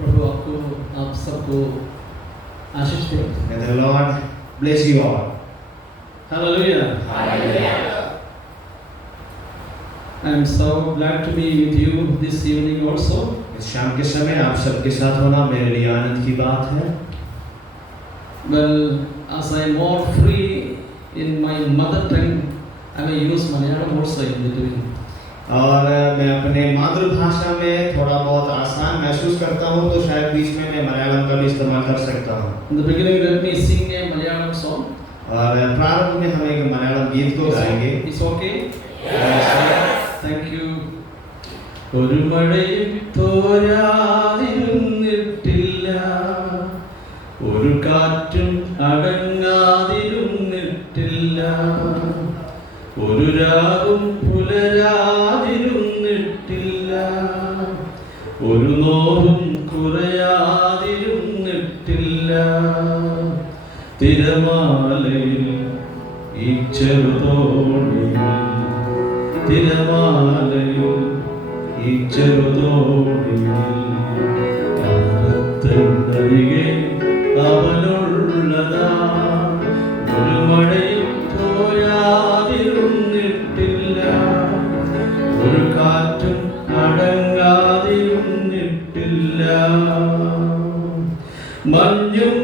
प्रभु आपको आप सबको आशीष दे। May the Lord bless you all. Hallelujah. I am so glad to be with you this evening also. इस शाम के समय आप सबके साथ होना मेरे लिए आनंद की बात है। Well, as I am more free in my mother tongue, I may use Malayalam also in between. और मैं अपने मातृभाषा में थोड़ा बहुत आसान महसूस करता हूँ तो शायद बीच में मैं मलयालम का भी इस्तेमाल कर सकता हूँ। In the beginning, let me sing a Malayalam song. और प्रारंभ में हम एक मलयालम गीत को गाएंगे। It's okay? Thank you. ഒരു മഴയും തോരാതിരുന്നിട്ടില്ല, ഒരു കാറ്റും അടങ്ങാതിരുന്നിട്ടില്ല, ഒരു രാവും പുലരാതിരുന്നിട്ടില്ല, ഒരു നോവും കുറയാതിരുന്നിട്ടില്ല. തിരമാലയിൽ ഈ ചെറുതോണിയിൽ, തിരമാലയിൽ ഈ ചെറുതോണിയിൽ, പാറത്തരികെ അവനുള്ളതാ, ഒരു മഴയും തോരാതിരുന്നിട്ടില്ല, ഒരു കാറ്റും അടങ്ങാതിരുന്നിട്ടില്ല. മഞ്ഞും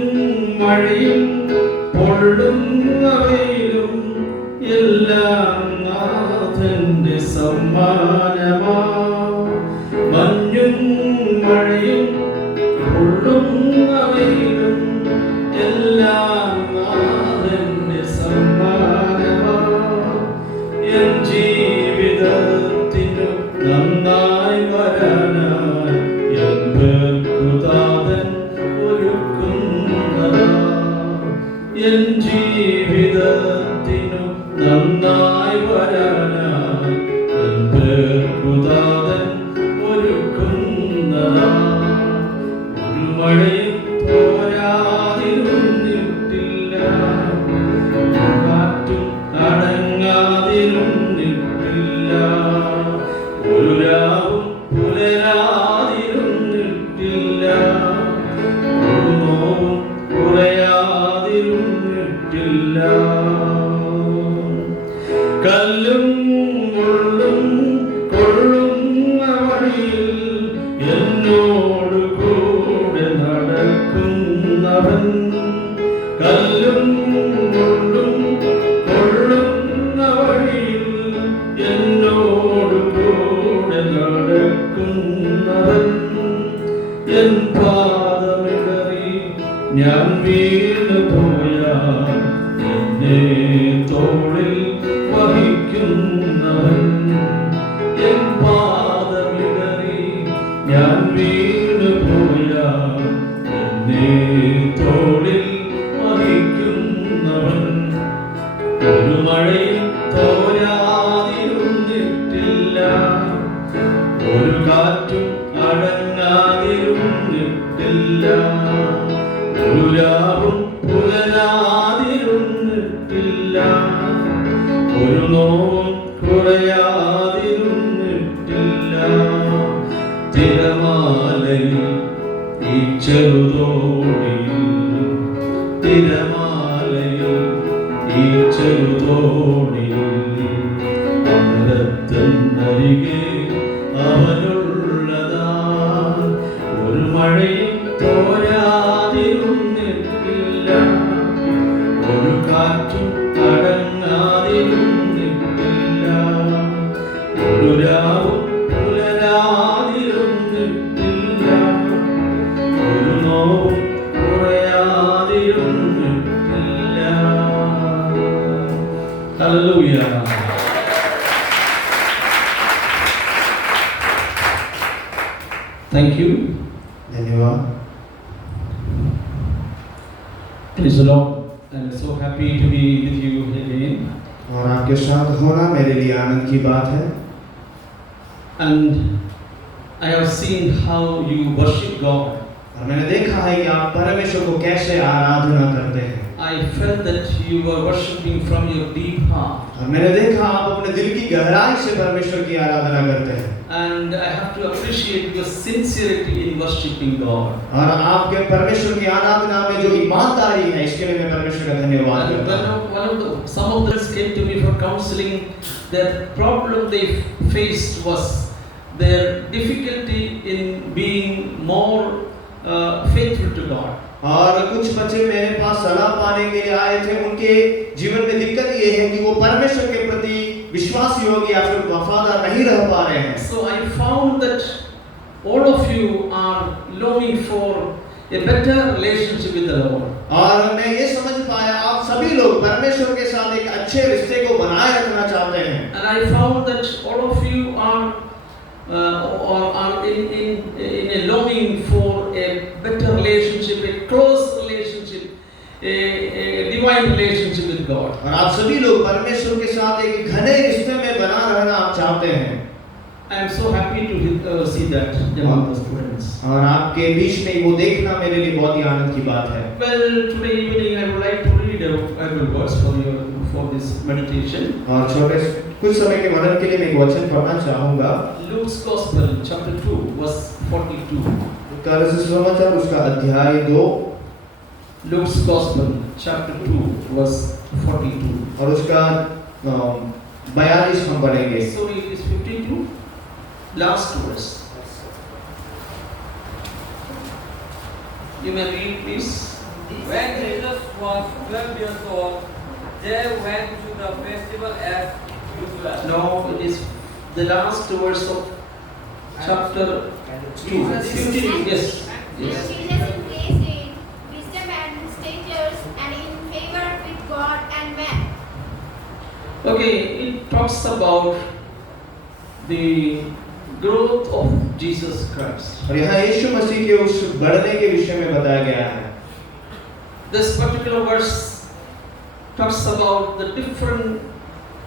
മഴയും പൊള്ളുന്ന വെയിലും എല്ലാം നാഥന്റെ സമ്മാനമാ. മഞ്ഞും മഴയും പൊള്ളുന്ന വെയിലും എല്ലാം നാഥന്റെ സമ്മാനമാ. എൻ ജീവിതത്തിനു നന്നായി വരാനായി എൻ പേർക്കുതാതൻ ഒരുക്കുന്നതാ. എൻ ജീവിതത്തിനു നന്നായി വരാനായി എൻ പേർക്കുതാതൻ ഒരുക്കുന്നതാ. ഒരു മഴയും തോരാതിരുന്നിട്ടില്ല, ഒരു കാറ്റും അടങ്ങാതിരുന്നിട്ടില്ല, ഒരു രാവും പുലരാതിരുന്നിട്ടില്ല, ഒരു നോവും കുറയാതിരുന്നിട്ടില്ല. കല്ലും മുള്ളും കൊള്ളുന്ന വഴിയിൽ എന്നോട് കൂടെ നടക്കുന്നവൻ, കല്ലും മുള്ളും കൊള്ളുന്ന വഴിയിൽ എന്നോട് കൂടെ നടക്കുന്നവൻ, എൻ പാദമിടറി ഞാൻ വീണു പോയാൽ എന്നെ തോളിൽ വഹിക്കുന്നവൻ, എൻ പാദമിടറി ഞാൻ വീണു പോയാൽ എന്നെ തോളിൽ വഹിക്കുന്നവൻ. ഒരു മഴയും തോരാതിരുന്നിട്ടില്ല, ഒരു കാറ്റും അടങ്ങാതിരുന്നിട്ടില്ല, ഒരു രാവും പുലരാതിരുന്നിട്ടില്ല, ഒരു നോവും കുറയാതിരുന്നിട്ടില്ല. തിരമാലയിൽ ഈ ചെറുതോണിയിൽ, തിരമാലയിൽ ഈ ചെറുതോണിയിൽ, അമരത്തന്നരികെ അവനുള്ളതാ, ഒരു മഴയും തോരാതിരുന്നിട്ടില്ല, ഒരു കാറ്റും അടങ്ങാതിരുന്നിട്ടില്ല, ഒരു രാവും പുലരാതിരുന്നിട്ടില്ല, ഒരു നോവും കുറയാതിരുന്നിട്ടില്ല. Hallelujah. Thank you. धन्यवाद। Praise the Lord. I'm so happy to be with you again. और आपके साथ होना मेरे लिए आनंद की बात है। And I have seen how you worship God. और मैंने देखा है कि आप परमेश्वर को कैसे आराधना करते हैं। I felt that you were worshipping from your deep heart. और मैंने देखा आप अपने दिल की गहराई से परमेश्वर की आराधना करते हैं। And I have to appreciate your sincerity in worshipping God. और आपके परमेश्वर की आराधना में जो ईमानदारी है इसके लिए मैं परमेश्वर का धन्यवाद And करता हूँ। some of them came to me for counseling. Their problem they faced was their difficulty in being more faithful to God. और कुछ बच्चे मेरे पास सलाह पाने के लिए आए थे। उनके जीवन में दिक्कत ये है कि वो परमेश्वर के प्रति विश्वासी योग्य या फिर वफादार नहीं रह पा रहे हैं। So I found that all of you are longing for a better relationship with the Lord. और मैं ये समझ पाया आप सभी लोग परमेश्वर के साथ एक अच्छे रिश्ते को बनाए रखना चाहते हैं। And I found that all of you are in a longing for a better relationship, a close relationship, a divine relationship with God. और आप सभी लोग परमेश्वर के साथ एक घने रिश्ते में बना रहना आप चाहते हैं। I am so happy to see that among the students. और आपके बीच में वो देखना मेरे लिए बहुत ही आनंद की बात है। Well, today evening I would like to read a Bible verse for this meditation. और छोटे कुछ समय के मनन के लिए मैं एक वचन पढ़ना चाहूँगा। Luke's Gospel, chapter 2, verse 42. लूका रचित सुसमाचार उसका अध्याय 2। Luke's Gospel, chapter 2, verse 42. और उसका 42 हम पढ़ेंगे। Sorry, it is 52. Last verse. You may read, please. When Jesus was 12 years old, they went to the festival as usual. No, it is the last verse of chapter 2. 52. Yes. And Yes. Jesus increased in wisdom and stature and in favor with God and man. Okay, it talks about the growth of Jesus Christ. और यहाँ यीशु मसीह के उस बढ़ने के विषय में बताया गया है। This particular verse talks about the different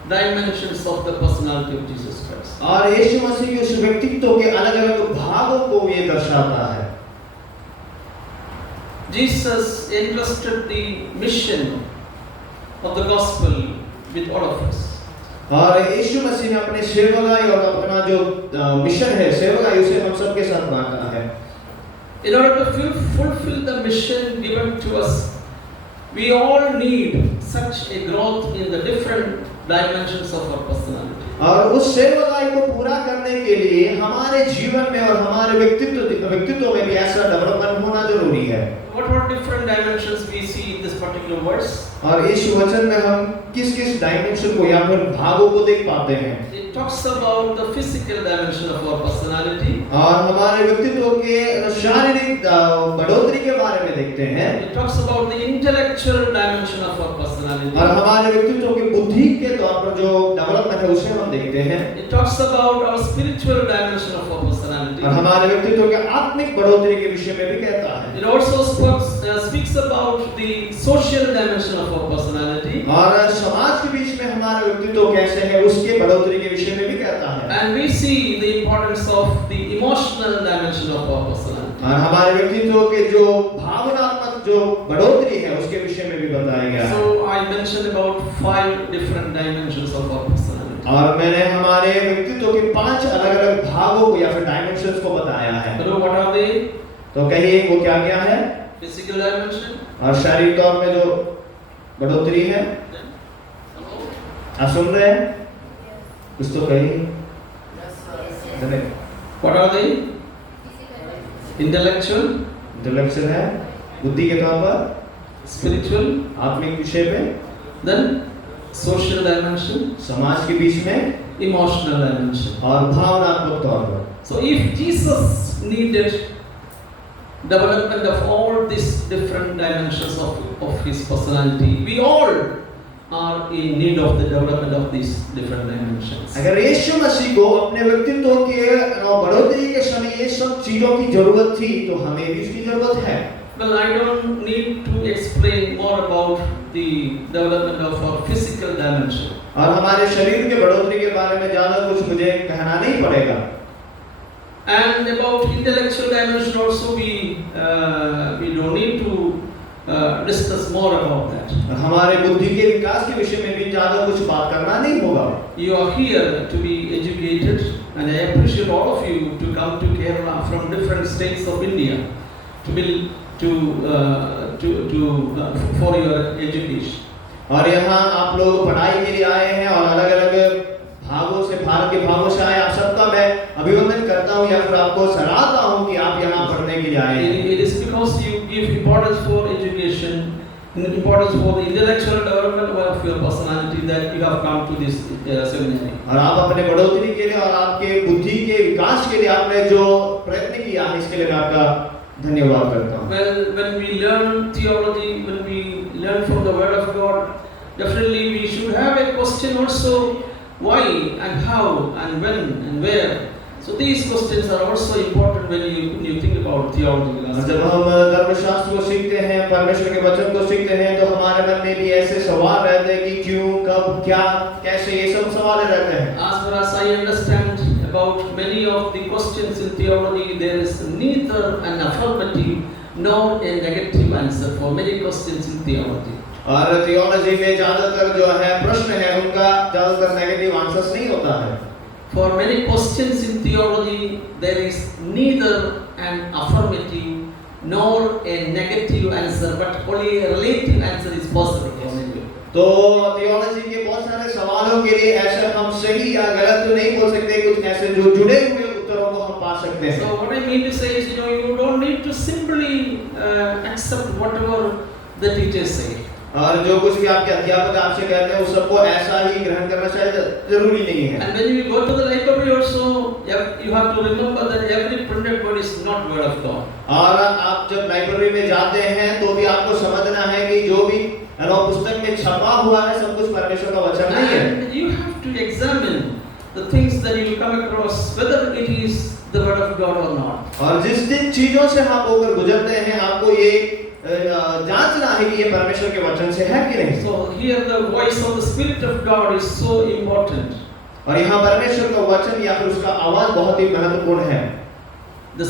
dimensions of the personality of Jesus Christ. और यीशु मसीह के उस व्यक्तित्व के अलग-अलग भागों को ये दर्शाता है। Jesus entrusted the mission of the gospel with all of us. और यीशु मसीह ने अपने सेवकाई और अपना जो मिशन है सेवकाई उसे हम सबके साथ बांटा है। In order to fulfill the mission given to us, we all need such a growth in the different dimensions of our personality. और उस सेवकाई को पूरा करने के लिए हमारे जीवन में और हमारे व्यक्तित्व में भी ऐसा डेवलपमेंट होना जरूरी है। What are different dimensions we see in this particular verse? और इस वचन में हम किस-किस डायमेंशन को या फिर भागों को देख पाते हैं। It talks about the physical dimension of our personality. और हमारे व्यक्तित्व के शारीरिक बढ़ोतरी के बारे में देखते हैं। It talks about the intellectual dimension of our personality. और हमारे व्यक्तित्व के बुद्धि के तौर पर जो डेवलपमेंट है उसे हम देखते हैं। It talks about our spiritual dimension of our personality. और हमारे व्यक्तित्व के आत्मिक बढ़ोतरी के विषय में भी कहता है। It also speaks about the social dimension of our personality. और समाज के बीच में हमारा व्यक्तित्व कैसे है उसके बढ़ोतरी के विषय में भी कहता है। And we see the importance of the emotional dimension of our personality. और हमारे व्यक्तित्व के जो भावनात्मक जो बढ़ोतरी है उसके विषय में भी बताया गया है। So I mentioned about 5 different dimensions of our personality. और मैंने हमारे व्यक्तित्व के 5 अलग-अलग भागों को या फिर डायमेंशंस को बताया है। So what are they? तो कहिए वो क्या-क्या है? Physical dimension. और शारीरिक तौर पे जो बढ़ोतरी है आप सुन रहे हैं? कुछ तो कहिए। What are they? Intellectual, intellectual है बुद्धि के तौर पर, spiritual, आत्मिक विषय पे, then social dimension, समाज के बीच में emotional dimension. और भावनात्मक तौर पर। So if Jesus needed development of all these different dimensions of his personality, we all are in need of the development of these different dimensions. अगर यीशु मसीह को अपने व्यक्तित्व के बढ़ोतरी के समय ये सब चीजों की जरूरत थी तो हमें भी इसकी जरूरत है। Well, I don't need to explain more about the development of our physical dimension. और हमारे शरीर के बढ़ोतरी के बारे में ज्यादा कुछ मुझे कहना नहीं पड़ेगा। And about intellectual dimension also we don't need to discuss more about that. हमारे बुद्धि के विकास के विषय में भी ज्यादा कुछ बात करना नहीं होगा। You are here to be educated, and I appreciate all of you to come to Kerala from different states of India for your education. और यहाँ आप लोग पढ़ाई के लिए आए हैं और अलग अलग भागों से, भारत के भागों से आए। आप सबका मैं अभिनंदन करता हूँ या फिर आपको सराहता हूँ कि आप यहाँ पढ़ने के लिए आए हैं। It is because you give importance for education, importance for the intellectual development of your personality that you have come to this seminary. और आप अपने बढ़ोतरी के लिए और आपके बुद्धि के विकास के लिए आपने जो प्रयत्न किया है, इसके लिए मैं आपका धन्यवाद करता हूँ। Well, when we learn theology, when we learn from the Word of God, definitely we should have a question also: why and how and when and where. So these questions are also important when you think about theology. जब हम धर्मशास्त्र को सीखते हैं, परमेश्वर के वचन को सीखते हैं, तो हमारे मन में भी ऐसे सवाल रहते हैं कि क्यों, कब, क्या, कैसे, ये सब सवाल रहते हैं। As far as I understand about many of the questions in theology, there is neither an affirmative nor a negative answer for many questions in theology. और थियोलॉजी में ज्यादातर जो है प्रश्न है, उनका ज्यादातर नेगेटिव आंसर्स नहीं होता है। For many questions in theology, there is neither an affirmative nor a negative answer, but only a relative answer is possible for many. तो थियोलॉजी के बहुत सारे सवालों के लिए ऐसे हम सही या गलत तो नहीं बोल सकते, कुछ ऐसे जो जुड़े हुए उत्तरों को हम पा सकते हैं। So what I mean to say is, you don't need to simply accept whatever the teachers say. और जो कुछ भी आपके अध्यापक आपसे कहते हैं, उस सबको ऐसा ही ग्रहण करना चाहिए, जरूरी नहीं है। And when you go to the library also, you have to remember that every printed word is not word of God. और आप जब लाइब्रेरी में जाते हैं तो भी आपको समझना है कि जो भी पुस्तक में छपा हुआ है, सब कुछ परमेश्वर का वचन नहीं है। And you have to examine the things that you come across, whether it is the word of God or not. और जिस जिन चीजों से आप होकर गुजरते हैं, आपको ये जांचना है कि ये परमेश्वर के वचन से है कि नहीं। So here the voice of the Spirit of God is so important. और यहाँ परमेश्वर का वचन या फिर उसका आवाज बहुत ही महत्वपूर्ण है। The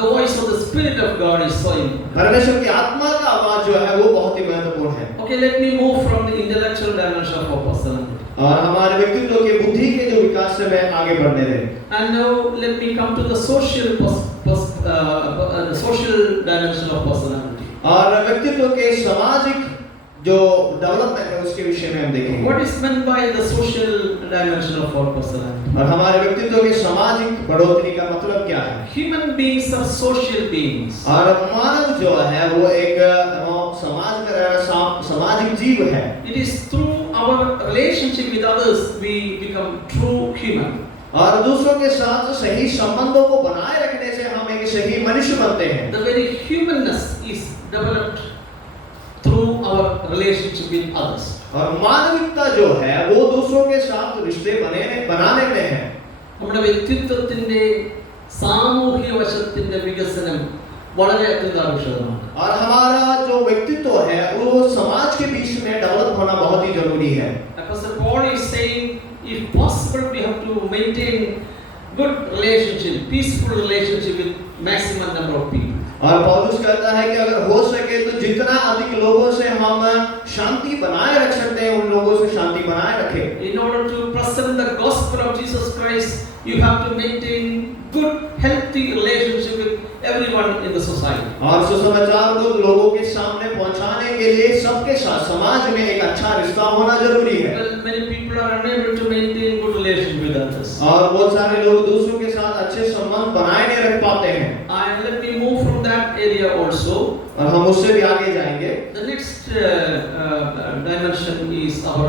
voice of the Spirit of God is so important. परमेश्वर की आत्मा का आवाज जो है वो बहुत ही महत्वपूर्ण है। Okay, let me move from the intellectual dimension of our personality. और हमारे व्यक्तित्व के बुद्धि के जो विकास से मैं आगे बढ़ने दें। And now let me come to the social dimension of personality. और व्यक्तित्व के सामाजिक जो डेवलपमेंट है उसके विषय में हम देखेंगे। What is meant by the social dimension of our personality? और हमारे व्यक्तित्व के सामाजिक बढ़ोतरी का मतलब क्या है? Human beings are social beings. और मानव जो है वो एक समाज में रह रहा सामाजिक जीव है। It is through our relationship with others we become true human. और दूसरों के साथ सही संबंधों को बनाए रखने से हम एक सही मनुष्य बनते हैं। The very humanness is developed through our relationship with others. और मानविकता जो है वो दूसरों के साथ रिश्ते बनाने में है। നമ്മുടെ വ്യക്തിത്വത്തിന്റെ സാമൂഹിക വശത്തിന്റെ വികസനം വളരെ അത്യന്താപേക്ഷിതമാണ്. और हमारा जो व्यक्तित्व है वो समाज के बीच में डेवलप होना बहुत ही जरूरी है। Apostle Paul is saying, if possible, we have to maintain good relationship, peaceful relationship with maximum number of people. और पौलुस कहता है कि अगर हो सके तो जितना अधिक लोगों से हम शांति बनाए रख सकते हैं, उन लोगों से शांति बनाए रखें। In order to present the gospel of Jesus Christ, you have to maintain good, healthy relationship with everyone in the society. और सुसमाचार को लोगों के सामने पहुंचाने के लिए सबके साथ समाज में एक अच्छा रिश्ता होना जरूरी है। Well, many people are unable to maintain good relationship with others. और बहुत सारे लोग दूसरों के साथ अच्छे संबंध बनाए नहीं रख पाते हैं। And let me move from that area also. और हम उससे भी आगे जाएंगे। The next dimension is our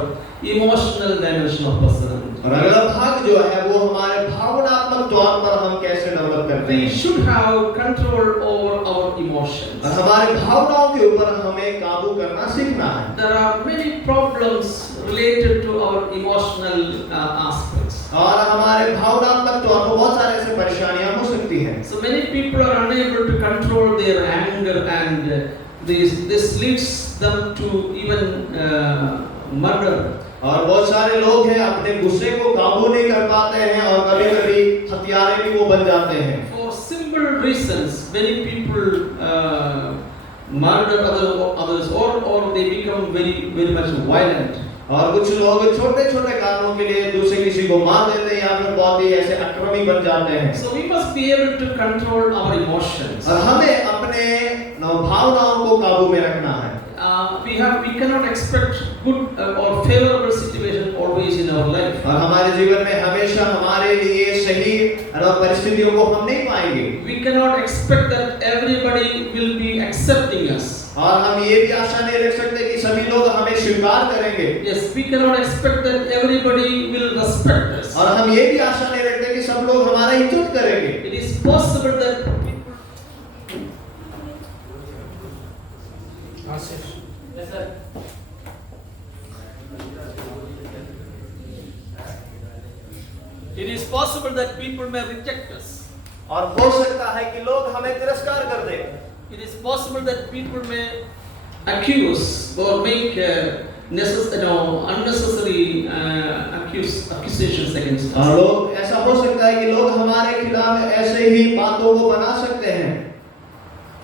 emotional dimension of personality. और अगला भाग जो है वो हमारे भावनात्मक तौर पर हम कैसे डेवलप करते We हैं। should have control over our emotions. और हमारे भावनाओं के ऊपर हमें काबू करना सीखना है। There are many problems related to our emotional aspects. और हमारे भावनात्मक तौर पर बहुत सारे ऐसे परेशानियां हो सकती हैं। So many people are unable to control their anger, and this leads them to even murder. और बहुत सारे लोग हैं अपने गुस्से को काबू नहीं कर पाते हैं और कभी-कभी हत्यारे भी वो बन जाते हैं। For simple reasons, many people murder others, or they become very much violent. और कुछ लोग छोटे छोटे कारणों के लिए दूसरे किसी को मार देते हैं या फिर बहुत ही ऐसे अक्रमी बन जाते हैं। So we must be able to control our emotions. और हमें अपने भावनाओं को काबू में रखना है। We cannot expect good or favorable situation always in our life. और हमारे जीवन में हमेशा हमारे लिए सही परिस्थितियों को हम नहीं पाएंगे। We cannot expect that everybody will be accepting us. और हम ये भी आशा नहीं रख सकते कि सभी लोग हमें स्वीकार करेंगे। Yes, we cannot expect that everybody will respect us. और हम ये भी आशा नहीं रखते कि सब लोग हमारा इज्जत करेंगे। It is possible that Yes, sir. it is possible that people may reject us. और हो सकता है कि लोग हमें तिरस्कार कर दें। It is possible that people may accuse or make unnecessary accusations against और us. लोग ऐसा हो सकता है कि लोग हमारे खिलाफ ऐसे ही बातों को बना सकते हैं,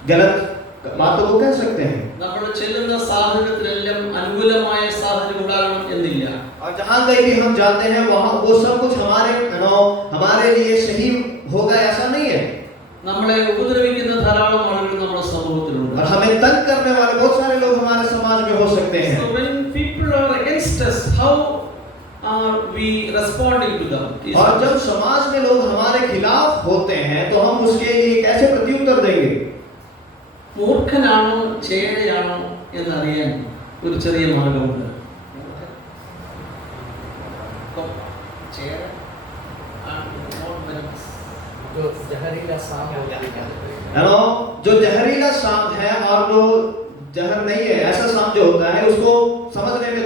गलत बातों को कह सकते हैं। നമ്മൾ ചെല്ലുന്ന സാഹചര്യത്തിലെല്ലാം അനുകൂലമായ സാഹചര്യം ഉണ്ടാകണം എന്നില്ല. और जहाँ कहीं भी हम जाते हैं वहाँ वो सब कुछ हमारे लिए सही होगा ऐसा नहीं है। നമ്മളെ ഉപദ്രവിക്കുന്ന ധാരാളം ആളുകൾ നമ്മുടെ സമൂഹത്തിലുണ്ട്. और हमें तंग करने वाले बहुत सारे लोग हमारे समाज में हो सकते हैं। So when people are against us, how are we responding to them? और जब समाज में लोग हमारे खिलाफ होते हैं तो हम उसके लिए कैसे प्रत्युत्तर देंगे? മൂർഖനാണോ ചേരയാണോ എന്നറിയാൻ ഒരു ചെറിയ മാർഗമുണ്ട്. ചേര जो जहरीला सांप होता है, जो जहरीला सांप है और जो जहर नहीं है ऐसा सांप जो होता है उसको समझने में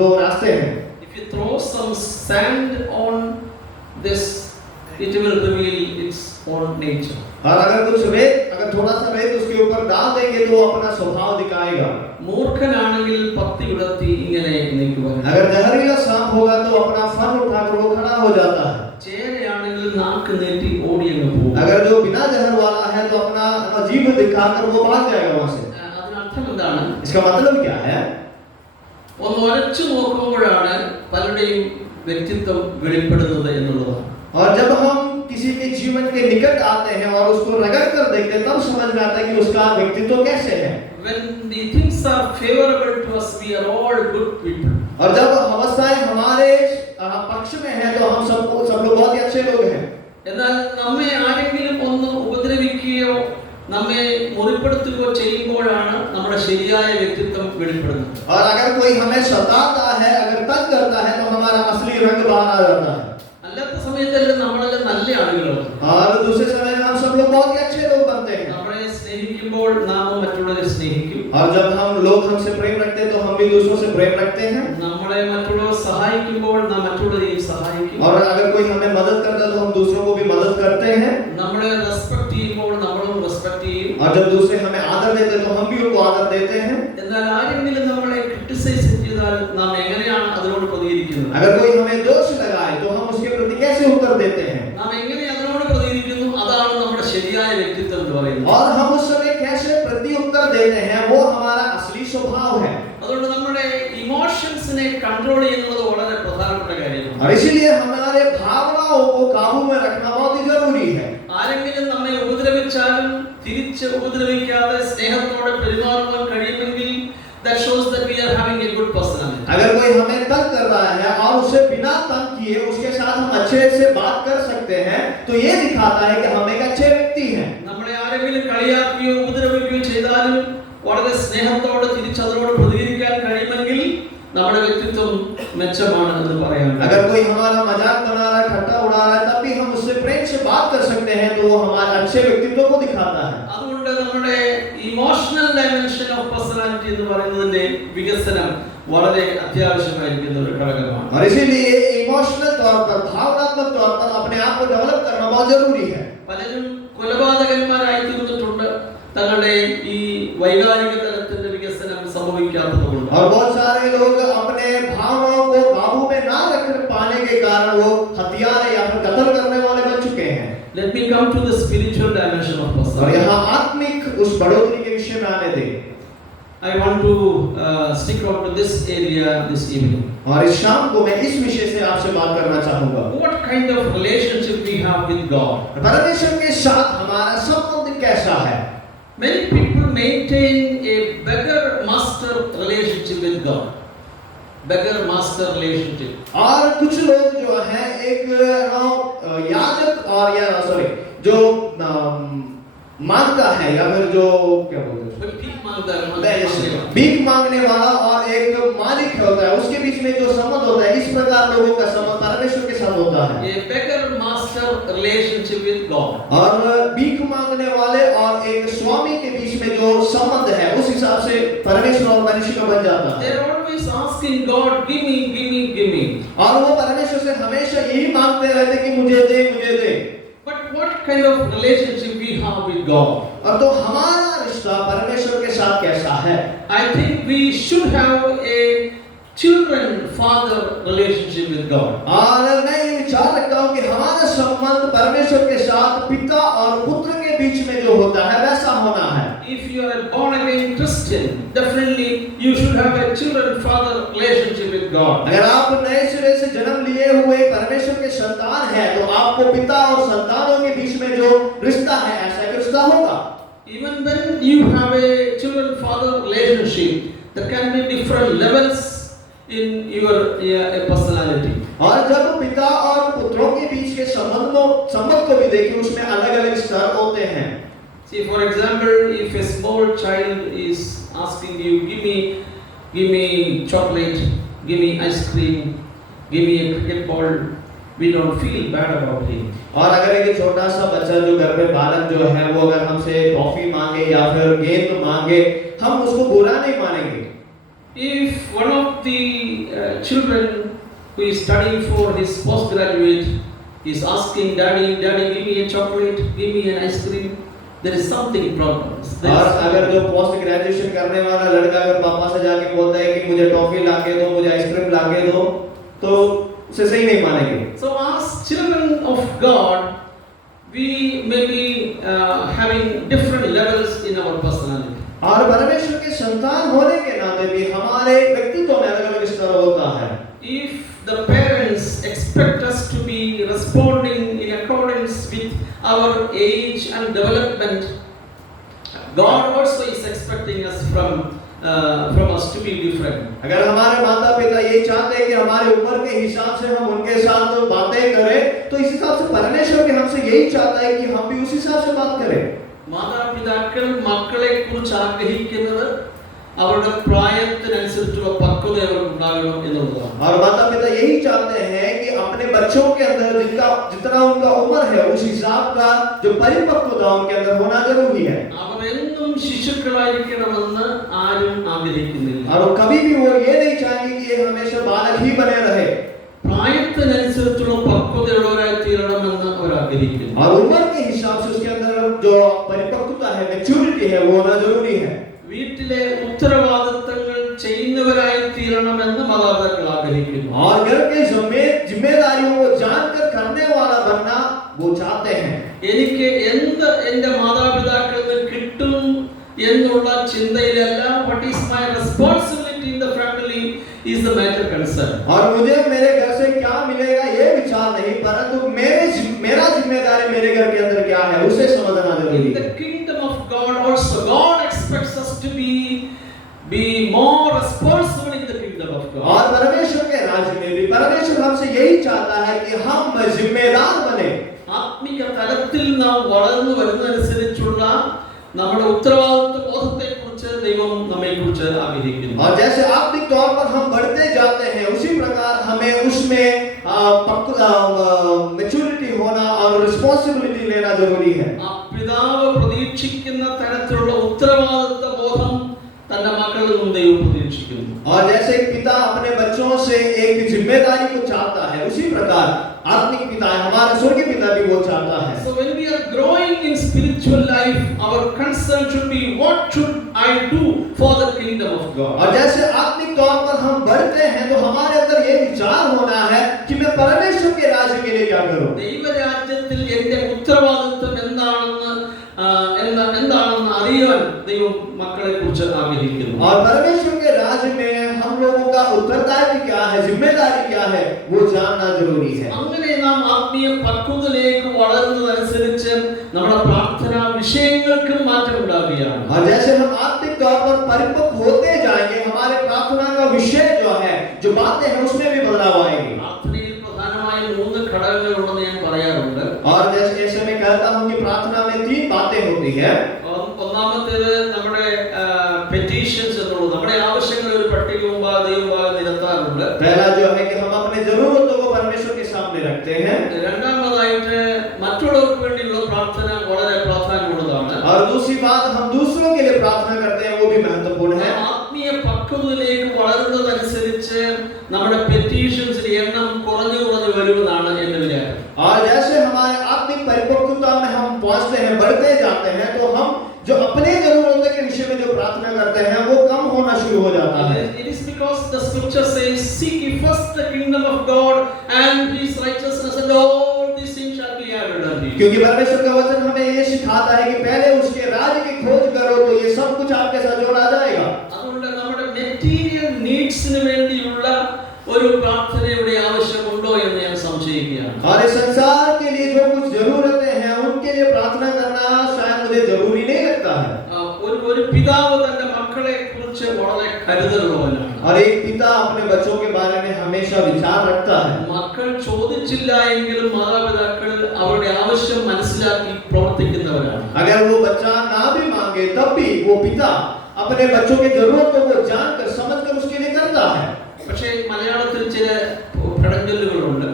दो रास्ते हैं। If you throw some sand on this, it will reveal its own nature. और अगर थोड़ा सा रेत उसके ऊपर डाल देंगे तो वो अपना स्वभाव दिखाएगा। മൂർഖനാണെങ്കിൽ പത്തി ഉടർത്തി ഇങ്ങനെ നിൽക്കുവാൻ. अगर जहरीला सांप होगा तो अपना फन उठाकर वो खड़ा हो जाता है। ചേരയാണെങ്കിൽ നാക്ക് നീട്ടി ഓടി അങ്ങ് പോകും. अगर जो बिना जहर वाला है तो अपना जीभ दिखाकर वो भाग जाएगा वहां से। അതിനർത്ഥം എന്താണ്? इसका मतलब क्या है? ഒന്ന് ഉരച്ചു നോക്കുമ്പോഴാണ് പലരുടെയും വ്യക്തിത്വം വെളിപ്പെടുന്നത് എന്നുള്ളതാണ്. और जब हम किसी के जीवन के निकट आते हैं और उसको रगड़ कर देखते हैं तब समझ में आता है कि उसका व्यक्तित्व कैसे है। When the things are favorable to us, we are all good people. और जब अवस्थाएं हमारे पक्ष में है तो हम सब लोग बहुत ही अच्छे लोग हैं। എന്നാൽ നമ്മെ ആരെങ്കിലും ഒന്ന് ഉപദ്രവിക്കുകയോ നമ്മെ മുറിപ്പെടുത്തുകയോ ചെയ്യുമ്പോഴാണ് നമ്മുടെ ശരിയായ വ്യക്തിത്വം വെളിപ്പെടുന്നത്. और अगर कोई हमें सताता है, अगर तंग करता है तो हमारा असली रंग बाहर आ जाता है। അല്ലാത്ത സമയത്തെല്ലാം നമ്മളെല്ലാം നല്ല ആളുകളാണ്. और दूसरे समय में हम सब लोग बहुत ही अच्छे लोग बनते हैं। നമ്മളെ സ്നേഹിക്കുമ്പോൾ നാം മറ്റുള്ളവരെ സ്നേഹിക്കും. और जब लोग हमसे प्रेम रखते हैं तो हम भी दूसरों से प्रेम रखते हैं। നമ്മളെ മറ്റുള്ളവർ സഹായിക്കുമ്പോൾ നാം മറ്റുള്ളവരെയും സഹായിക്കും. और अगर कोई हमें मदद करता है तो हम दूसरों को भी मदद करते हैं। നമ്മളെ റെസ്പെക്ട് ചെയ്യുമ്പോൾ നമ്മളും റെസ്പെക്ട് ചെയ്യും. और जब दूसरे हमें आदर देते हैं तो हम भी उनको आदर देते हैं। എന്നാൽ ആരെങ്കിലും നമ്മളെ ക്രിട്ടിസൈസ് ചെയ്താൽ നാം എങ്ങനെയാണ് അതിനോട് പ്രതികരിക്കുന്നത്? अगर कोई हमें दोष लगाए तो हम उसके प्रति कैसे उत्तर देते हैं? നാം എങ്ങനെ അതിനോട് പ്രതികരിക്കുന്നു അതാണ് നമ്മുടെ ശരിയായ വ്യക്തിത്വം എന്ന് പറയുന്നത്. और हम उस समय कैसे प्रति उत्तर देते हैं वो हमारा असली स्वभाव है। അതുകൊണ്ട് നമ്മുടെ ഇമോഷൻസിനെ കൺട്രോൾ ചെയ്യുന്നത് വളരെ പ്രധാനപ്പെട്ട കാര്യമാണ്. और इसीलिए हमारे भावनाओं को काबू में रखना बहुत ही जरूरी है। ആരെങ്കിലും നമ്മെ ഉപദ്രവിച്ചാലും തിരിച്ച് ഉപദ്രവിക്കാതെ സ്നേഹത്തോടെ പെരുമാറുവാൻ കഴിയുമെങ്കിൽ that shows that we are having a good personality. अगर कोई हमें तंग कर रहा है और उसे बिना तंग किए उसके साथ हम अच्छे से बात कर सकते हैं तो ये दिखाता है कि हम एक अच्छे व्यक्ति हैं। നമ്മളെ ആരെങ്കിലും കളിയാക്കുകയോ ഉപദ്രവിക്കുകയോ ചെയ്താലും വളരെ സ്നേഹത്തോടെ തിരിച്ച് അതിനോട് പ്രതികരിക്കാൻ കഴിയുമെങ്കിൽ നമ്മുടെ വ്യക്തിത്വം മെച്ചമാണ് എന്ന് പറയാം. अगर कोई हमारा मजाक बना रहा है, ठट्टा उड़ा रहा है, तब भी हम उससे प्रेम से बात कर सकते हैं तो वो हमारे अच्छे व्यक्तित्व को दिखाता है। അതുകൊണ്ട് നമ്മുടെ ഇമോഷണൽ ഡയമെൻഷൻ ഓഫ് പേഴ്സണാലിറ്റി എന്ന് പറയുന്നതിന്റെ വികസനം വളരെ അത്യാവശ്യമായിരിക്കുന്ന ഒരു ഘടകമാണ്. और इसीलिए इमोशनल तौर पर, भावनात्मक तौर पर अपने आप को डेवलप करना बहुत जरूरी है। പലരും കൊലപാതകന്മാരായി തീർന്നിട്ടുണ്ട് തങ്ങളുടെ ഈ വൈകാരിക തലത്തിന്റെ വികസനം സംഭവിക്കാത്തതുകൊണ്ട്. और बहुत सारे लोग अपने भावनाओं को काबू में ना रख पाने के कारण वो हथियार या फिर कत्ल करने वाले बन चुके हैं। Let me come to the spiritual dimension of और personality. यहाँ आत्मिक उस बढ़ोतरी के विषय में आने दें। I want to stick on to this area this evening. और इस शाम को मैं इस विषय से आपसे बात करना चाहूंगा। What kind of relationship we have with God? परमेश्वर के साथ हमारा संबंध कैसा है? Many people maintain a beggar-master relationship with God. Beggar-master relationship. और कुछ लोग जो है एक याजक और या सॉरी जो मांगता है या फिर जो क्या बोलते हैं भीख मांगने वाला और एक मालिक होता है, उसके बीच में जो संबंध होता है, इस प्रकार लोगों का संबंध परमेश्वर के साथ होता है। A beggar-master relationship with God. और भीख मांगने वाले और एक स्वामी के बीच में जो संबंध है, उस हिसाब से परमेश्वर और मनुष्य का बन जाता है। They are always asking God, give me, give me, give me. और वो परमेश्वर से हमेशा यही मांगते रहते कि मुझे दे, मुझे दे। But what kind of relationship we have with God? और तो हमारा रिश्ता परमेश्वर के साथ कैसा है? I think we should have a children-father relationship with God. और मैं ये विचार रखता हूँ कि हमारा संबंध परमेश्वर के साथ पिता और पुत्र के बीच में जो होता है वैसा होना है। If you are a born-again Christian, definitely you should have a children-father relationship with God. अगर आप नए सिरे से जन्म लिए हुए परमेश्वर के संतान हैं, तो आपको पिता और संतानों के बीच में जो रिश्ता है ऐसा एक रिश्ता होगा। Even when you have a children-father relationship, there can be different levels in your personality. और जब पिता और पुत्रों के बीच के संबंध को भी देखें, उसमें अलग-अलग स्तर होते हैं। See, for example, if a small child is asking you, give me chocolate, give me ice cream, give me a cricket ball, we don't feel bad about him. और अगर एक छोटा सा बच्चा जो घर में बालक जो है वो अगर हमसे टॉफी मांगे या फिर गेंद मांगे, हम उसको बुरा नहीं मानेंगे। If one of the children who is studying for his postgraduate is asking, Daddy, give me a chocolate, give me an ice cream, there is something problem. और अगर जो पोस्ट ग्रेजुएशन करने वाला लड़का अगर पापा से जाके बोलता है कि मुझे टॉफी लाके दो, मुझे आइसक्रीम लाके दो, तो उसे सही नहीं मानेंगे। So as children of God, we may be having different levels in our personality. और परमेश्वर के संतान होने के नाते भी हमारे व्यक्तित्व में अलग-अलग स्तर होता है। If the parents expect us to be responding in accordance with our age and development, God also is expecting us from us to be different. अगर हमारे माता पिता ये चाहते हैं कि हमारे उम्र के हिसाब से हम उनके साथ बातें करें, तो इस हिसाब से परमेश्वर भी हमसे यही चाहता है कि हम भी उस हिसाब से बात करें। മാതാപിതാക്കൾ മക്കളെ കുറിച്ച് ആഗ്രഹിക്കുന്നത് അവരുടെ പ്രായത്തിനനുസരിച്ചുള്ള പക്വത അവർക്കുണ്ടാകണം എന്നുള്ളതാണ്. और माता पिता यही चाहते हैं कि अपने बच्चों के अंदर जितना उनका उम्र है उस हिसाब का जो परिपक्वता उनके अंदर होना जरूरी है। അവർ എന്നും ശിശുക്കളായിരിക്കണമെന്ന് ആരും ആഗ്രഹിക്കുന്നില്ല. और कभी भी वो ये नहीं चाहेंगे कि ये हमेशा बालक ही बने रहे। പ്രായത്തിനനുസരിച്ചുള്ള പക്വതയുള്ളവരായി തീരണമെന്ന് അവർ ആഗ്രഹിക്കുന്നു. और उम्र के हिसाब से उसके अंदर जो परिपक्वता है, मैच्योरिटी है, वो होना जरूरी है। വീട്ടിലെ ഉത്തരവാദിത്തങ്ങൾ ചെയ്യുന്നവരായി തീരണമെന്ന് മാതാപിതാക്കൾ ആഗ്രഹിക്കുന്നു. और घर के जिम्मेदारियों को जानकर करने वाला बनना वो चाहते हैं। എനിക്ക് എന്ത് എൻ്റെ മാതാപിതാക്കളിൽ നിന്ന് കിട്ടും എന്നുള്ള ചിന്തയിലല്ല, what is my responsibility in the family is the major concern. और मुझे मेरे घर से क्या मिलेगा ये विचार नहीं, परंतु मेरा जिम्मेदारी मेरे घर के अंदर क्या है उसे समझना जरूरी In है। the kingdom of God also, God expects us to be more responsible in the kingdom of God. और परमेश्वर के राज्य में भी परमेश्वर हमसे यही चाहता है कि हम जिम्मेदार बने। ആത്മീക തലത്തിൽ നാം വളർന്നു വരുന്നതനുസരിച്ചുള്ള നമ്മുടെ ഉത്തരവാദിത്വ ബോധത്തെക്കുറിച്ച് ദൈവം നമ്മെക്കുറിച്ച് ആഗ്രഹിക്കുന്നു. और जैसे आत्मिक तौर पर हम बढ़ते जाते हैं, उसी प्रकार हमें उसमें मैच्योरिटी होना और रिस्पांसिबिलिटी लेना जरूरी है। ആ പിതാവ് പ്രതീക്ഷിക്കുന്ന തരത്തിലുള്ള ഉത്തരവാദിത്വ ബോധം തന്റെ മക്കളിൽ നിന്നും ദൈവം പ്രതീക്ഷിക്കുന്നു. और जैसे एक पिता अपने बच्चों से एक जिम्मेदारी को चाहता है, उसी प्रकार आत्मिक पिता हमारा स्वर्गीय पिता भी वो चाहता है। So when we are growing in spiritual life, our concern should be what should I do for the kingdom of God. और जैसे आत्मिक तौर पर हम बढ़ते हैं तो हमारे अंदर ये विचार होना है कि मैं परमेश्वर के राज्य के लिए क्या करूं। ദൈവരാജ്യത്തിൽ എന്റെ ഉത്തരവാദിത്വം എന്താണെന്ന് അറിയാൻ ദൈവം മക്കളെ കുറിച്ച് ആഗ്രഹിക്കുന്നു. और परमेश्वर के राज्य में हम लोगों का उत्तरदायित्व क्या है, जिम्मेदारी क्या है, वो जानना जरूरी है। അങ്ങനെ നാം ആത്മീയ പക്വതയിലേക്ക് വളരുന്നതനുസരിച്ച് നമ്മുടെ പ്രാർത്ഥനാ വിഷയങ്ങൾക്കും മാറ്റം ഉണ്ടാവുകയാണ്. और जैसे हम आत्मिक तौर पर परिपक्व होते जाएंगे, हमारे प्रार्थना का विषय जो है, जो बातें हैं, उसमें भी बदलाव आएगी। പ്രാർത്ഥനയിൽ പ്രധാനമായും 3 ഘടകങ്ങളുണ്ടെന്ന് ഞാൻ പറയാറുണ്ട്. और जैसे मैं कहता हूँ कि प्रार्थना में 3 बातें होती है। ഒന്നാമത്തേത് നമ്മുടെ പെറ്റീഷൻസ് എന്നുള്ളത്, നമ്മുടെ ആവശ്യങ്ങൾ ഒരു പട്ടിക മുമ്പാകെ ദൈവമുമ്പാകെ നിരത്താറുണ്ട്. पहला जो है कि हम अपने जरूरतों को परमेश्वर के सामने रखते हैं। രണ്ടാമതായിട്ട് മറ്റുള്ളവർക്ക് വേണ്ടിയുള്ള പ്രാർത്ഥന വളരെ പ്രാധാന്യമുള്ളതാണ്. और दूसरी बात, हम दूसरों के लिए प्रार्थना करते हैं, वो भी महत्वपूर्ण है। ആത്മീയ പക്വതയിലേക്ക് വളരുന്നതനുസരിച്ച് നമ്മുടെ പെറ്റീഷൻസിന്റെ എണ്ണം കുറഞ്ഞു വരുമെന്നാണ് എന്റെ വിചാരം. और जैसे हमारे आत्मिक परिपक्वता में हम पहुंचते हैं, बढ़ते जाते हैं, तो हम जो अपने जरूरतों के विषय में जो प्रार्थना करते हैं वो कम होना शुरू हो जाता है। It is because the scripture says, seek ye first the kingdom of God and his righteousness, and all these things shall be added unto you. क्योंकि परमेश्वर का वचन हमें ये सिखाता है कि पहले उसके राज्य की खोज करो तो ये सब कुछ आपके साथ जोड़ा जाएगा। അതുകൊണ്ട് നമ്മുടെ മെറ്റീരിയൽ നീഡ്സിന് വേണ്ടിയുള്ള ഒരു പ്രാർത്ഥനയുടെ ആവശ്യമുണ്ടോ എന്ന് ഞാൻ സംശയിക്കുകയാണ്. और इस संसार के लिए जो कुछ जरूरतें हैं उनके लिए प्रार्थना करना शायद मुझे जरूरी नहीं लगता है। ഒരു പിതാവ് തന്റെ മക്കളെ കുറിച്ച് വളരെ കരുതലുള്ളവനാണ്. और एक पिता अपने बच्चों के बारे में हमेशा विचार रखता है। മക്കൾ ചോദിച്ചില്ല എങ്കിലും മാതാപിതാക്കൾ അവരുടെ ആവശ്യം മനസ്സിലാക്കി പ്രവർത്തിക്കുന്നവരാണ്. अगर वो बच्चा ना भी मांगे तब भी वो पिता अपने बच्चों की जरूरतों को जानकर समझकर उसके लिए करता है। പക്ഷേ മലയാളത്തിൽ ചില പഴഞ്ചൊല്ലുകളുണ്ട്.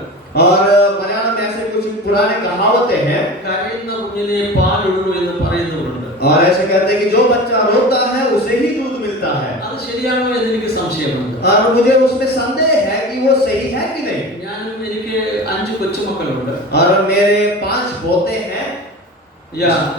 और मलयालम में ऐसे कुछ पुराने कहावतें हैं। കരയുന്ന കുഞ്ഞിനെ പാലുള്ളൂ എന്ന് പറയുന്നുണ്ട്. और ऐसे कहते हैं कि जो बच्चा रोता है उसे ही दूध मिलता है। അത് ശരിയാണോ എന്ന് എനിക്ക് സംശയമുണ്ട്. और मुझे उसमें संदेह है कि वो सही है कि नहीं। എനിക്ക് 5 കൊച്ചുമക്കളുണ്ട്. और मेरे 5 पोते हैं।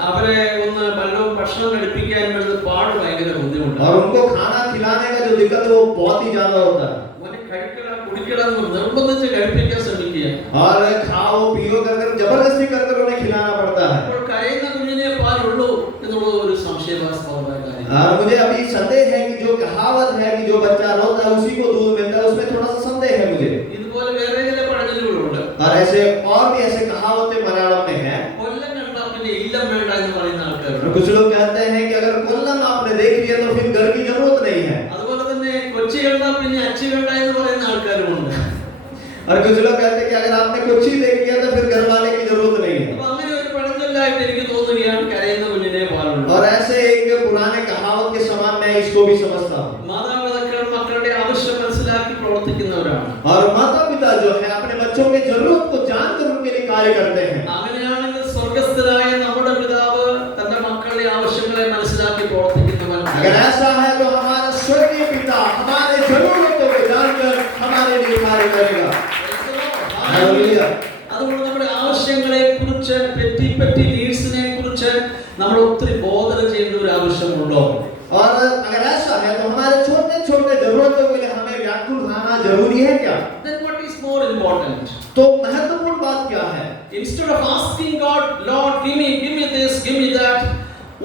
അവരെ ഒന്ന് വല്ലതും ഭക്ഷണം കഴിപ്പിക്കാൻ വേണ്ടി പാട് ഭയങ്കര ബുദ്ധിമുട്ടാണ്. और उनको खाना खिलाने का जो दिक्कत है वो बहुत ही ज्यादा होता है। മോനെ കഴിക്കടാ കുടിക്കടാ എന്ന് നിർബന്ധിച്ച് കഴിപ്പിക്കാൻ ശ്രമിക്കുക. और खाओ पियो कर जबरदस्ती कर उन्हें खिलाना पड़ता है। അപ്പോൾ കരയുന്ന കുഞ്ഞിനെ പാലുള്ളൂ എന്നുള്ളത് ഒരു സംശയാസ്പദമായ കാര്യമാണ്. और मुझे अभी संदेह है कि जो कहावत है कि जो बच्चा रोता है उसी को दूध मिलता है, उसमें थोड़ा सा संदेह है मुझे। ഇതുപോലെ വേറെ ചില പഴഞ്ചൊല്ലുകളുണ്ട്. और ऐसे और भी ऐसे कहावतें मलयालम में हैं। കൊല്ലം കണ്ടാ പിന്നെ ഇല്ലം വേണ്ട എന്ന് പറയുന്ന ആൾക്കാരുണ്ട്. कुछ लोग कहते हैं कि अगर कोल्लम आपने देख लिया तो फिर घर की जरूरत नहीं है। അതുപോലെ തന്നെ കൊച്ചി കണ്ടാ പിന്നെ അച്ചി കണ്ട എന്ന് പറയുന്ന ആൾക്കാരുമുണ്ട്. और कुछ लोग कहते हैं कि अगर आपने कोची देख लिया तो फिर घर वाले की जरूरत नहीं है। അപ്പോൾ അങ്ങനെ ഒരു പഴഞ്ചൊല്ലായിട്ട് എനിക്ക് തോന്നുകയാണ് കരയുന്ന കുഞ്ഞിനെ പാലുള്ളൂ. और ऐसे एक पुराने कहावत के समान मैं इसको भी समझता हूँ। മാതാപിതാക്കൾ മക്കളുടെ ആവശ്യം മനസ്സിലാക്കി പ്രവർത്തിക്കുന്നവരാണ്. और माता पिता जो है अपने बच्चों के जरूरत को जानकर उनके लिए कार्य करते हैं। അങ്ങനെയാണെങ്കിൽ സ്വർഗ്ഗസ്ഥനായ നമ്മുടെ പിതാവ് തന്റെ മക്കളുടെ ആവശ്യങ്ങളെ മനസ്സിലാക്കി പ്രവർത്തിക്കുന്നവനാണ്. अगर ऐसा है तो हमारा स्वर्गीय पिता हमारे जरूरतों को जानकर हमारे लिए कार्य करेगा। हालेलुया। അതുകൊണ്ട് നമ്മുടെ ആവശ്യങ്ങളെ കുറിച്ച് പെറ്റി നീഡ്സിനെ കുറിച്ച് നമ്മൾ ഒത്തിരി ബോധന ചെയ്യേണ്ട ഒരു ആവശ്യമുണ്ടോ? और अगर ऐसा है तो हमारे छोटे छोटे जरूरतों के लिए हमें व्याकुल रहना जरूरी है क्या? Then what is more important? तो महत्वपूर्ण बात क्या है? Instead of asking God, Lord, give me this, give me that,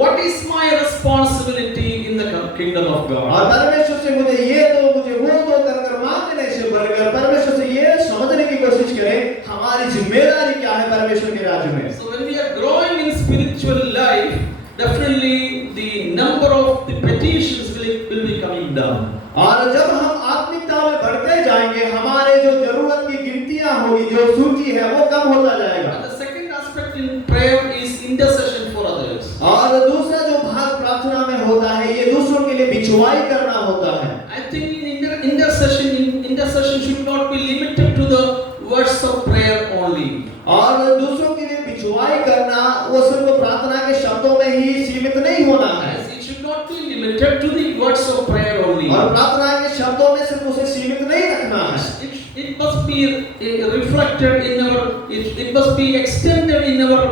what is my responsibility in the kingdom of God? और परमेश्वर से मुझे ये दो मुझे वो दो कर मांगने से बढ़कर परमेश्वर से ये समझने की कोशिश करें हमारी जिम्मेदारी क्या है परमेश्वर के राज्य में। So when we are growing in spiritual life, definitely the number of the petitions will be coming down. और जब हम आत्मिकता में बढ़ते जाएंगे हमारे जो जरूरत की गिनतियां होगी, जो सूची है वो कम होता जाएगा। And the second aspect in prayer is intercession for others. और दूसरा जो भाग प्रार्थना में होता है ये दूसरों के लिए बिछुआई करना होता है। I think intercession should not be limited to the words of prayer only. और दूसरों के लिए बिछुआई करना वो सिर्फ प्रार्थना के शब्दों में ही सीमित नहीं होना है। It should not be limited to the words of prayer only. और प्रार्थना के शब्दों में सिर्फ उसे सीमित नहीं रखना है। It must be reflected in our, it must be extended in our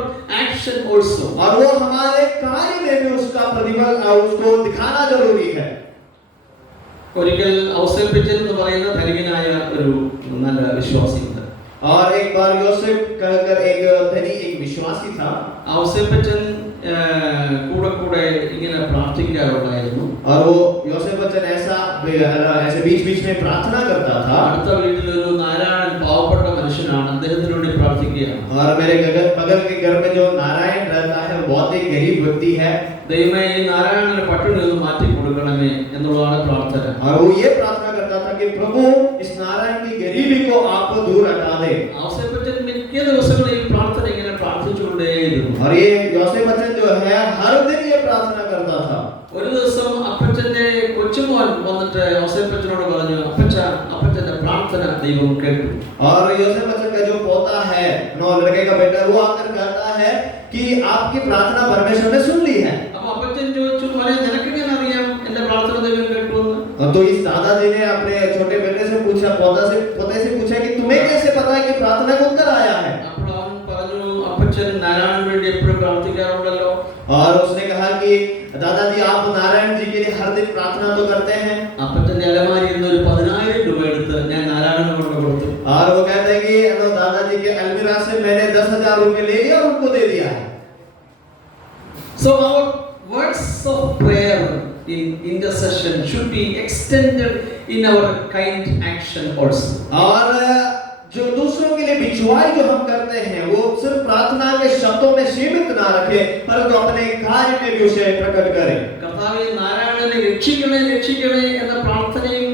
action also. और वो हमारे कार्य में भी उसका प्रतिफल उसको दिखाना जरूरी है। ഒരിക്കൽ ഔസേപ്പച്ചൻ എന്ന് പറയുന്ന ധനികനായ ഒരു നല്ല വിശ്വാസിയുണ്ട്. और एक बार योसेफ कहकर एक धनी एक विश्वासी था। ഔസേപ്പച്ചൻ കൂടെ കൂടെ ഇങ്ങനെ പ്രാർത്ഥിക്കാറുണ്ടായിരുന്നു. और वो योसेफ बच्चन ऐसे बीच बीच में प्रार्थना करता था. അടുത്ത വീട്ടിലൊരു നാരായണൻ പാവപ്പെട്ട മനുഷ്യനാണ്, അദ്ദേഹത്തിന് വേണ്ടി പ്രാർത്ഥിക്കുകയാണ്. और मेरे बगल के घर में जो नारायण रहता है बहुत ही गरीब व्यक्ति है. ദൈവമേ ഈ നാരായണനെ പട്ടിണി ഒന്ന് മാറ്റി കൊടുക്കണമേ എന്നുള്ളതാണ് പ്രാർത്ഥന. और वो ये प्रार्थना करता था कि प्रभु इस नारायण की गरीबी को आप दूर हटा दे. ഔസേപ്പ് അച്ഛൻ മിക്ക ദിവസങ്ങളിൽ ഈ പ്രാർത്ഥന ഇങ്ങനെ പ്രാർത്ഥിച്ചുകൊണ്ടേയിരുന്നു. और ये योसेफ बच्चन जो है हर दिन ये प्रार्थना करता था. ഒരു ദിവസം അപ്പച്ചന്റെ കൊച്ചുമോൻ വന്നിട്ട് ഔസേപ്പ് അച്ഛനോട് പറഞ്ഞു, അപ്പച്ചന്റെ പ്രാർത്ഥന ദൈവം കേട്ടു. और योसेफ बच्चन का जो पोता है, लड़के का बेटा, वो आकर कहता है कि आपकी प्रार्थना परमेश्वर ने सुन ली है. അപ്പൊ അപ്പച്ചൻ ചോദിച്ചു, മോനെ നിനക്കെങ്ങനെ അറിയാം എന്റെ പ്രാർത്ഥന ദൈവം കേട്ടു എന്ന്? तो इस दादाजी ने अपने छोटे बेटे से पूछा, पोते से पूछा कि तुम्हें कैसे पता है कि प्रार्थना का उत्तर आया है? അപ്പോൾ അവൻ പറഞ്ഞു, അപ്പച്ചൻ നാരായണന് വേണ്ടി എപ്പോഴും പ്രാർത്ഥിക്കാറുണ്ടല്ലോ. और उसने कहा कि दादाजी आप नारायण जी के लिए हर दिन प्रार्थना तो करते हैं. അപ്പച്ചന്റെ അലമാരിയിൽ നിന്ന് ഒരു 10,000 രൂപ എടുത്ത് ഞാൻ നാരായണന് കൊണ്ട് കൊടുത്തു. और वो कहते हैं कि दादाजी के अलमीरा से मैंने 10,000 रुपए ले लिया और उनको दे दिया है. So our words of prayer in intercession should be extended in our kind action also. और जो दूसरों के लिए बिछुआई जो हम करते हैं वो सिर्फ प्रार्थना के शब्दों में सीमित ना रखें, परंतु अपने कार्य में भी उसे प्रकट करें. കർത്താവേ നാരായണനെ രക്ഷിക്കണേ എന്ന പ്രാർത്ഥനയും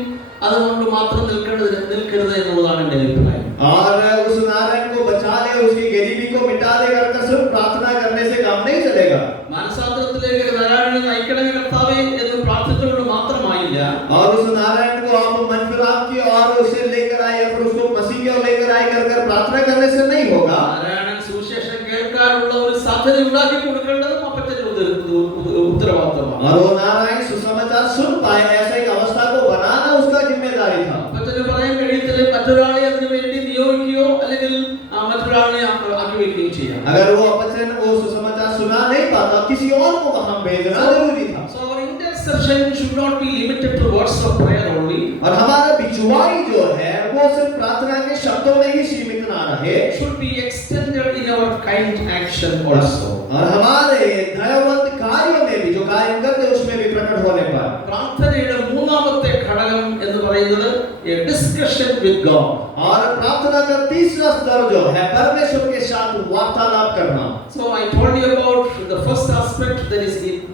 അതുകൊണ്ട് മാത്രം നിൽക്കരുത് എന്നുള്ളതാണ് എൻ്റെ അഭിപ്രായം. और उस नारायण को बचा ले, उसकी गरीबी को मिटा दे करके सिर्फ प्रार्थना करने से काम नहीं चलेगा. മാനസാന്തരത്തിലേക്ക് നാരായണനെ നയിക്കണമേ കർത്താവേ എന്ന് പ്രാർത്ഥിച്ചുകൊണ്ട് മാത്രമായില്ല. और उस नारायण को आप मन फिराव की और उसे लेकर आए या फिर उसको मसीह की ओर लेकर आए कर प्रार्थना करने से नहीं होगा. നാരായണൻ സുവിശേഷം കേൾക്കാനുള്ള ഒരു സാധ്യത ഉണ്ടാക്കി കൊടുക്കേണ്ടതും അപ്പച്ചന്റെ ഉത്തരവാദിത്തമാണ്. और वो नारायण सुसमाचार सुन पाए ऐसा एक अवस्था को बनाना उसका जिम्मेदारी था. അപ്പച്ചന് പറയാൻ കഴിയത്തില്ല മറ്റൊരാളെ അതിനു വേണ്ടി നിയോഗിക്കുകയോ അല്ലെങ്കിൽ മറ്റൊരാളെ ആക്കി വെക്കുകയോ ചെയ്യാം. अगर वो अपचन वो सुसमाचार सुना नहीं पाता, किसी और को वहां भेजना जरूरी था. So our intercession should not be limited to words of prayer only. और हमारा बिछुआई जो है वो सिर्फ प्रार्थना के शब्दों में ही सीमित ना रहे, Should be extended in our kind action also. और हमारे दयावंत कार्यों में भी जो कार्य करते उसमें भी प्रकट होने पर. പ്രാർത്ഥനയുടെ മൂന്നാമത്തെ ഘടകം എന്ന് പറയുന്നത് a discussion with God. और प्रार्थना का तीसरा स्तर जो है परमेश्वर के साथ वार्तालाप करना. So I told you about the first aspect,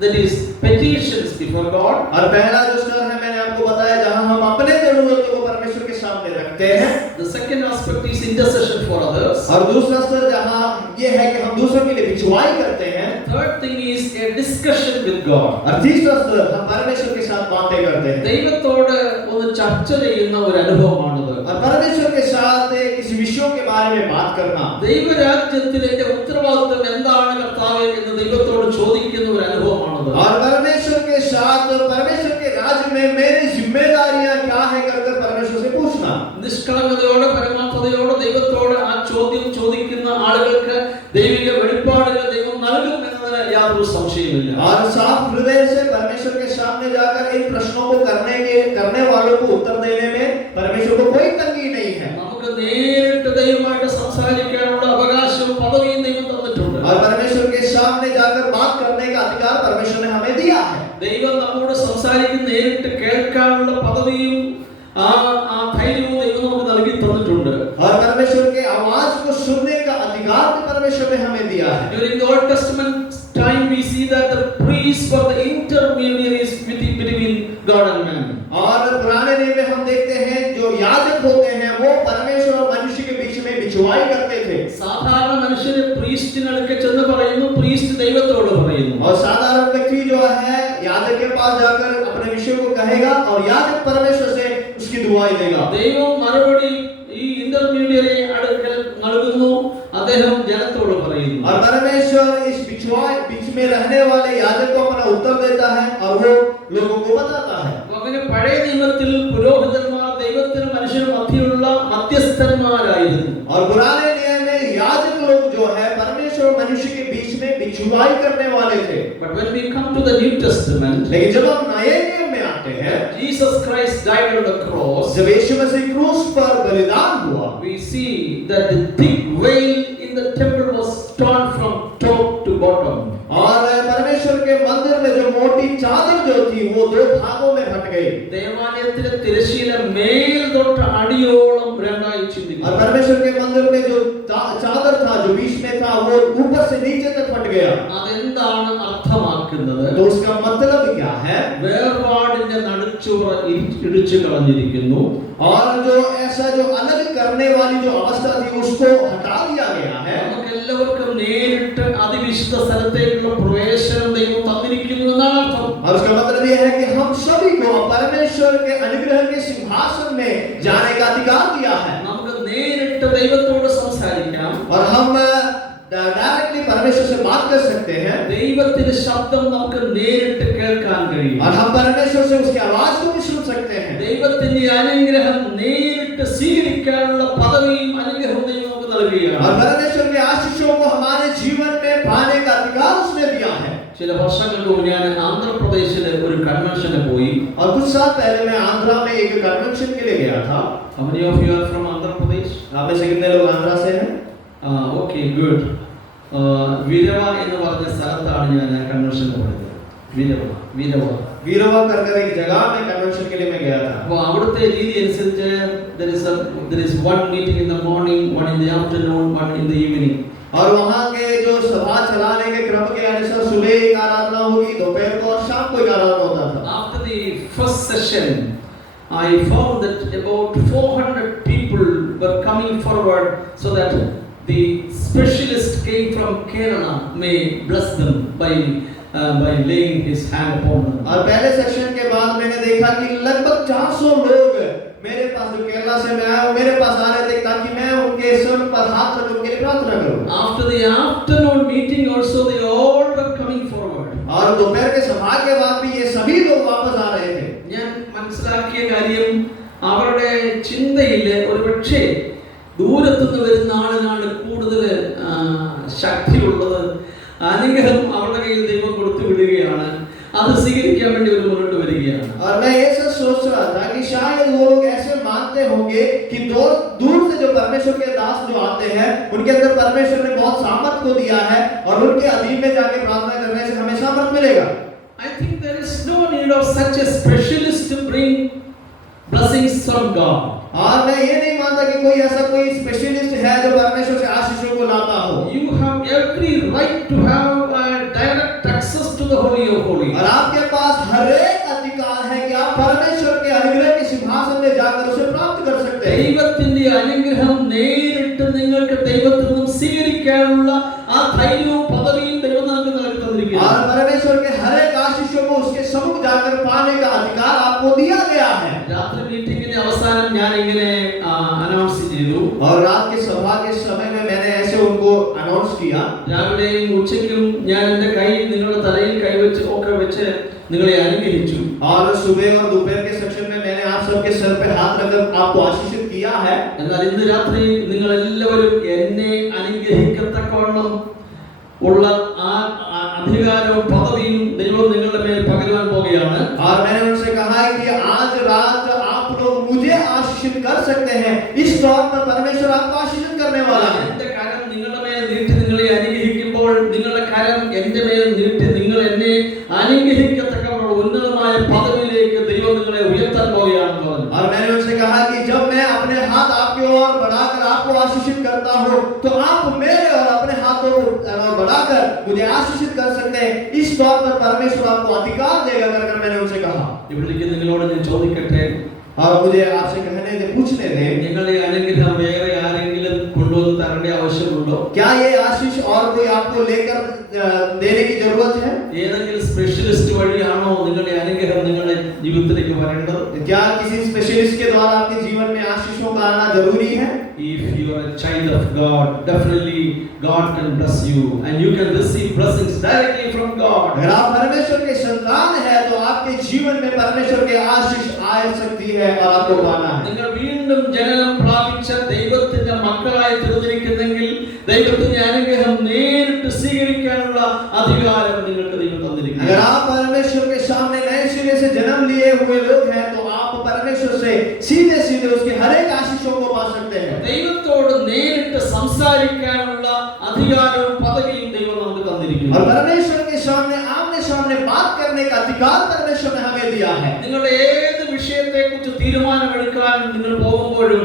that is petitions before God. और पहला जो स्तर है मैंने आपको बताया जहां हम अपने जरूरतों को परमेश्वर के सामने रखते हैं. The second aspect is intercession for others. और दूसरा स्तर जहां ये है कि हम दूसरों के लिए बिछुआई करते हैं. Third thing is a discussion with God. और तीसरा स्तर हम परमेश्वर के साथ बातें करते हैं. ദൈവത്തോട് ഒന്ന് ചർച്ച ചെയ്യുന്ന ഒരു അനുഭവമാണത്. और परमेश्वर के साथ किसी विषयों के बारे में बात करना. ദൈവരാജ്യത്തിൽ എന്റെ ഉത്തരവാദിത്വം എന്താണ് കർത്താവേ എന്ന് ദൈവത്തോട് ചോദിക്കുന്ന ഒരു അനുഭവമാണത്. और परमेश्वर के साथ परमेश्वर के राज्य में मेरी जिम्मेदारियां क्या है कर परमेश्वर से पूछना. നിഷ്കളങ്കതയോടെ പരമാർത്ഥതയോടെ ദൈവത്തോട് ആ ചോദ്യം ചോദിക്കുന്ന ആളുകൾക്ക് ദൈവിക വെളിപ്പാടുകൾ ദൈവം നൽകും എന്നതിന് യാതൊരു സംശയമില്ല. और साफ हृदय से परमेश्वर के सामने जाकर इन प्रश्नों को करने वालों को उत्तर देने में परमेश्वर को कोई तंगी नहीं है. നമുക്ക് നേരിട്ട് ദൈവമായിട്ട് സംസാരിക്കാനുള്ള അവകാശവും പദവിയും ദൈവം തന്നിട്ടുണ്ട്. और परमेश्वर के सामने जाकर बात करने का अधिकार परमेश्वर ने हमें दिया है. ദൈവം നമ്മോട് സംസാരിക്കുന്ന നേരിട്ട് കേൾക്കാനുള്ള പദവിയും ആ ധൈര്യവും ദൈവം നമുക്ക് നൽകി തന്നിട്ടുണ്ട്. और परमेश्वर के आवाज को सुनने का अधिकार भी परमेश्वर ने हमें दिया है. During the Old Testament time we see that the priests were the intermediaries between God and man. और पुराने नियम में हम देखते हैं जो याजक होते हैं वो परमेश्वर और मनुष्य के बीच में बिछुआई करते थे. സാധാരണ മനുഷ്യര് പ്രീസ്റ്റിനടുക്കെ ചെന്ന് പറയുന്നു, പ്രീസ്റ്റ് ദൈവത്തോട് പറയുന്നു. और साधारण व्यक्ति जो है याजक के पास जाकर अपने विषय को कहेगा और याजक परमेश्वर से उसकी दुआई देगा. ദൈവം മറുപടി ഈ ഇന്റർമീഡിയറി അടുക്കൽ നൽകുന്നു, അദ്ദേഹം ജനത്തോട് പറയുന്നു. और परमेश्वर इस बीच में रहने वाले याजक को अपना उत्तर देता है और वो लोगों को बताता है. അങ്ങനെ പഴയ നിയമത്തിൽ പുരോഹിതന്മാർ ദൈവത്തിനും മനുഷ്യനും മധ്യയുള്ള മധ്യസ്ഥന്മാരായിരുന്നു. और पुराने नियम में याजक लोग जो है परमेश्वर और मनुष्य के बीच में बिछुआई करने वाले थे. But when we come to the New Testament, लेकिन जब हम नए नियम में आते हैं, Jesus Christ died on the cross, जब यीशु मसीह क्रूस पर बलिदान हुआ, we see that the thick veil in the temple was torn from top to bottom. और जो थी वो दो भागों में बट गई। ദേവാലയത്തിലെ തിരശ്ശീല മേൽ തൊട്ട് അടിയോളം രണ്ടായി और ചിന്തിക്കുന്നു. परमेश्वर के मंदिर में जो चादर था जो बीच में था वो ऊपर से नीचे तक फट गया। അതെന്താണ് അർത്ഥമാക്കുന്നത്? तो उसका मतलब क्या है? വേർപാടിന്റെ നടുച്ചുവർ ഇടിച്ചു കളഞ്ഞിരിക്കുന്നു. और जो ऐसा जो अलग करने वाली जो अवस्था थी उसको हटा दिया गया है। നമുക്ക് എല്ലാവർക്കും നേരിട്ട് അതിവിശുദ്ധ സ്ഥലത്തേക്കുള്ള പ്രവേശനം ദൈവം തന്നിരിക്കുന്നു എന്നാണ് അർത്ഥം. और उसका मतलब यह है कि हम सभी को परमेश्वर के अनुग्रह के सिंहासन में जाने का अधिकार दिया है। നമുക്ക് നേരിട്ട് ദൈവത്തോട് സംസാരിക്കാം. और हम डायरेक्टली परमेश्वर से बात कर सकते हैं। ദൈവത്തിന്റെ ശബ്ദം നമുക്ക് നേരിട്ട് കേൾക്കാൻ കഴിയും. और हम परमेश्वर से उसकी आवाज को भी सुन सकते हैं। ദൈവത്തിന്റെ അനുഗ്രഹം നേരിട്ട് സ്വീകരിക്കാനുള്ള പദവിയും അനുഗ്രഹവും ദൈവം നമുക്ക് നൽകുകയാണ്. और परमेश्वर के आशीषों को हमारे जीवन में पाने का अधिकार उसने दिया है। ചില വർഷങ്ങൾക്ക് മുമ്പ് ഞാൻ ആന്ധ്രാപ്രദേശിലെ ഒരു കൺവെൻഷന് പോയി. और कुछ साल पहले मैं आंध्रा में एक कन्वेंशन के लिए गया था। How many of you are from Andhra Pradesh? आप में से कितने लोग आंध्रा से हैं? Okay, good. വിരവ എന്ന് പറഞ്ഞ സ്ഥലത്താണ് ഞാൻ കൺവെൻഷന് പോയത്. വിരവ. वीरवा कर एक जगह में कन्वेंशन के लिए मैं गया था। അപ്പോൾ അവിടുത്തെ രീതി അനുസരിച്ച് there is one meeting in the morning, one in the afternoon, one in the evening. और वहाँ के जो सभा चलाने के क्रम के अनुसार सुबह एक आराधना होगी, दोपहर को और शाम को एक आराधना होता था। After the first session, I found that about 400 people were coming forward so that the specialist came from Kerala may bless them by laying his hand upon them. और पहले सेक्शन के बाद मैंने देखा कि लगभग 400 लोग मेरे पास जो केरला से मैं आया हूं मेरे पास आ रहे थे ताकि मैं उनके सिर पर हाथ रख उनके लिए प्रार्थना करूं। After the afternoon meeting also they all were coming forward. और दोपहर के सभा के बाद भी ये सभी लोग वापस आ रहे थे। ഞാൻ മനസ്സിലാക്കിയ കാര്യം അവരുടെ ചിന്തയിൽ ഒരുപക്ഷേ ദൂരത്തുനിന്ന് വരുന്ന ആളിനാണ് കൂടുതൽ ശക്തിയുള്ളത്. അനുഗ്രഹം അവരുടെ കയ്യിൽ ദൈവം കൊടുത്തു വിടുകയാണ്. അത് സ്വീകരിക്കാൻ വേണ്ടി ഒരു മുന്നോട്ട് വരികയാണ്. और मैं ये सब सोच रहा था कि शायद वो लोग ऐसे मानते होंगे कि दूर से जो परमेश्वर के दास जो आते हैं उनके अंदर परमेश्वर ने बहुत सामर्थ को दिया है और उनके अधीन में जाके प्रार्थना करने से हमें सामर्थ मिलेगा। I think there is no need of such a specialist to bring blessings from God. और मैं ये नहीं मानता कि कोई ऐसा कोई स्पेशलिस्ट है जो परमेश्वर से आशीषों को लाता हो। You have every right to have direct access to the Holy of Holies. और आपके पास हर एक अधिकार है कि आप परमेश्वर के अनुग्रह के सिंहासन में जाकर उसे प्राप्त कर सकते हैं। ദൈവത്തിന്റെ അനുഗ്രഹം നേരിട്ട് നിങ്ങൾക്ക് ദൈവത്തിൽ നിന്നും സ്വീകരിക്കാനുള്ള ആ ധൈര്യവും പദവിയും ദൈവം നമുക്ക് നൽകി और തന്നിരിക്കുകയാണ്. परमेश्वर के हर एक आशीषों को उसके सम्मुख जाकर पाने का अधिकार आपको दिया गया है। രാത്രി മീറ്റിംഗിന്റെ അവസാനം ഞാൻ ഇങ്ങനെ അനൗൺസ് ചെയ്തു. और रात के सभा के समय में मैंने ऐसे उनको अनाउंस किया। രാവിലെയും ഉച്ചയ്ക്കും ഞാൻ എൻ്റെ കൈ നിങ്ങളുടെ തലയിൽ കൈവച്ച് ഒക്കെ വെച്ച് നിങ്ങളെ അനുഗ്രഹിച്ചു. और सुबह और दोपहर के सेक्शन में मैंने आप सबके सर पे हाथ रखकर आपको आशीषित किया है। എന്നാൽ ഇന്ന് രാത്രി നിങ്ങൾ എല്ലാവരും എന്നെ അനുഗ്രഹിക്കത്തക്കവണ്ണം ഉള്ള ആ അധികാരവും പദവിയും ദൈവം നിങ്ങളുടെ മേൽ പകരുവാൻ പോകുകയാണ്. और मैंने उनसे कहा है कि आज रात आप लोग मुझे आशीषित कर सकते हैं। इस तौर पर परमेश्वर आपको आशीषित करने वाला है। എന്റെ കരം നിങ്ങളുടെ മേൽ നീട്ടി നിങ്ങളെ അനുഗ്രഹിക്കുമ്പോൾ നിങ്ങളുടെ കരം എന്റെ മേൽ നീട്ടി നിങ്ങൾ എന്നെ അനുഗ്രഹിക്കത്തക്കവണ്ണം ഉന്നതമായ പദവിയിലേക്ക് ദൈവം നിങ്ങളെ ഉയർത്താൻ പോകുകയാണെന്ന് പറഞ്ഞു. और मैंने उनसे कहा कि जब मैं अपने हाथ आपकी ओर बढ़ाकर आपको आशीषित करता हूँ तो आप मेरे और अपने हाथों को बढ़ाकर मुझे आशीषित कर सकते हैं। इस तौर पर परमेश्वर आपको अधिकार देगा कर मैंने उनसे कहा। ഇവിടേക്ക് നിങ്ങളോട് ഞാൻ ചോദിക്കട്ടെ, और मुझे आपसे कहने दे पूछने दे നിങ്ങളെ അനുഗ്രഹം വേറെ ആരെങ്കിലും കൊണ്ടുവന്ന് തരേണ്ട ആവശ്യമുണ്ടോ? क्या ये आशीष और कोई आपको लेकर देने की जरूरत है? ഏതെങ്കിലും സ്പെഷ്യലിസ്റ്റ് വഴിയാണോ നിങ്ങളുടെ അനുഗ്രഹം നിങ്ങളുടെ ജീവിതത്തിലേക്ക് വരേണ്ടത്? क्या किसी स्पेशलिस्ट के द्वारा आपके जीवन में आशीषों का आना जरूरी है? If you are a child of God, definitely God can bless you and you can receive blessings directly from God. अगर आप परमेश्वर के संतान है तो आपके जीवन में परमेश्वर के आशीष आ सकती है और आपको पाना है। നിങ്ങൾ വീണ്ടും ജനനം പ്രാപിച്ച ദൈവത്തിന്റെ മക്കളായി തീർന്നിരിക്കുന്നെങ്കിൽ ദൈവത്തിന്റെ അനുഗ്രഹം നേരിട്ട് സ്വീകരിക്കാനുള്ള അധികാരം നിങ്ങൾക്ക് ദൈവം തന്നിരിക്കുന്നു. अगर आप परमेश्वर के सामने नए सिरे से जन्म लिए हुए लोग हैं तो आप परमेश्वर से सीधे सीधे उसके हर एक आशीषों को पा सकते हैं। ദൈവത്തോട് നേരിട്ട് സംസാരിക്കാനുള്ള അധികാരവും പദവിയും ദൈവം നമുക്ക് തന്നിരിക്കുന്നു. और परमेश्वर के सामने आमने सामने बात करने का अधिकार अधिकार परमेश्वर ने हमें दिया है। നിങ്ങളുടെ ഏത് വിഷയത്തെക്കുറിച്ച് തീരുമാനമെടുക്കാൻ നിങ്ങൾ പോകുമ്പോഴും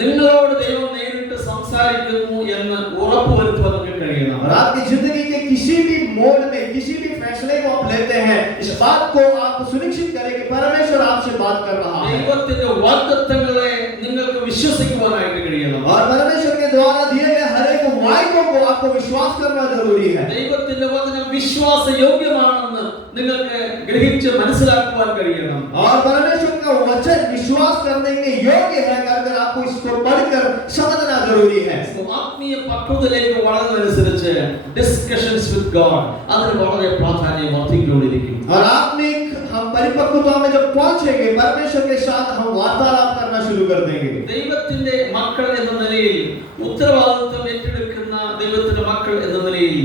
നിങ്ങളോട് ദൈവം നേരിട്ട് സംസാരിക്കുന്നു എന്ന് ഉറപ്പുവരുത്തുവാൻ നിങ്ങൾക്ക് കഴിയണം. और आपकी जिंदगी के किसी भी मोड़ में किसी भी फैसले को आप लेते हैं, इस बात को आप सुनिश्चित करें कि परमेश्वर आपसे बात कर रहा है ദൈവത്തിന്റെ വാഗ്ദത്തങ്ങളെ നിങ്ങൾക്ക് വിശ്വസിക്കുവാനായിട്ട് കഴിയണം. और परमेश्वर के द्वारा दिए गए हर एक वायदों को आपको विश्वास करना जरूरी है। ദൈവത്തിന്റെ വചനം വിശ്വാസയോഗ്യമാണെന്ന് നിങ്ങൾക്ക് ഗ്രഹിച്ച് മനസ്സിലാക്കുവാൻ കഴിയണം. और परमेश्वर का वचन विश्वास करने के योग्य है, अगर आपको इसको पढ़कर समझना जरूरी है। ആത്മീയ പക്വതയിലേക്ക് വളരുന്നതനുസരിച്ച് ഡിസ്കഷൻസ് വിത്ത് ഗോഡ് അതിന് വളരെ പ്രാധാന്യം വർദ്ധിച്ചുകൊണ്ടിരിക്കും. और आत्मिक हम परिपक्वता में जब पहुंचेंगे, परमेश्वर के साथ हम वार्तालाप करना शुरू कर देंगे। ദൈവത്തിന്റെ മക്കൾ എന്ന നിലയിൽ ഉത്തരവാദിത്വം ഏറ്റെടുക്കുന്ന ദൈവത്തിന്റെ മക്കൾ എന്ന നിലയിൽ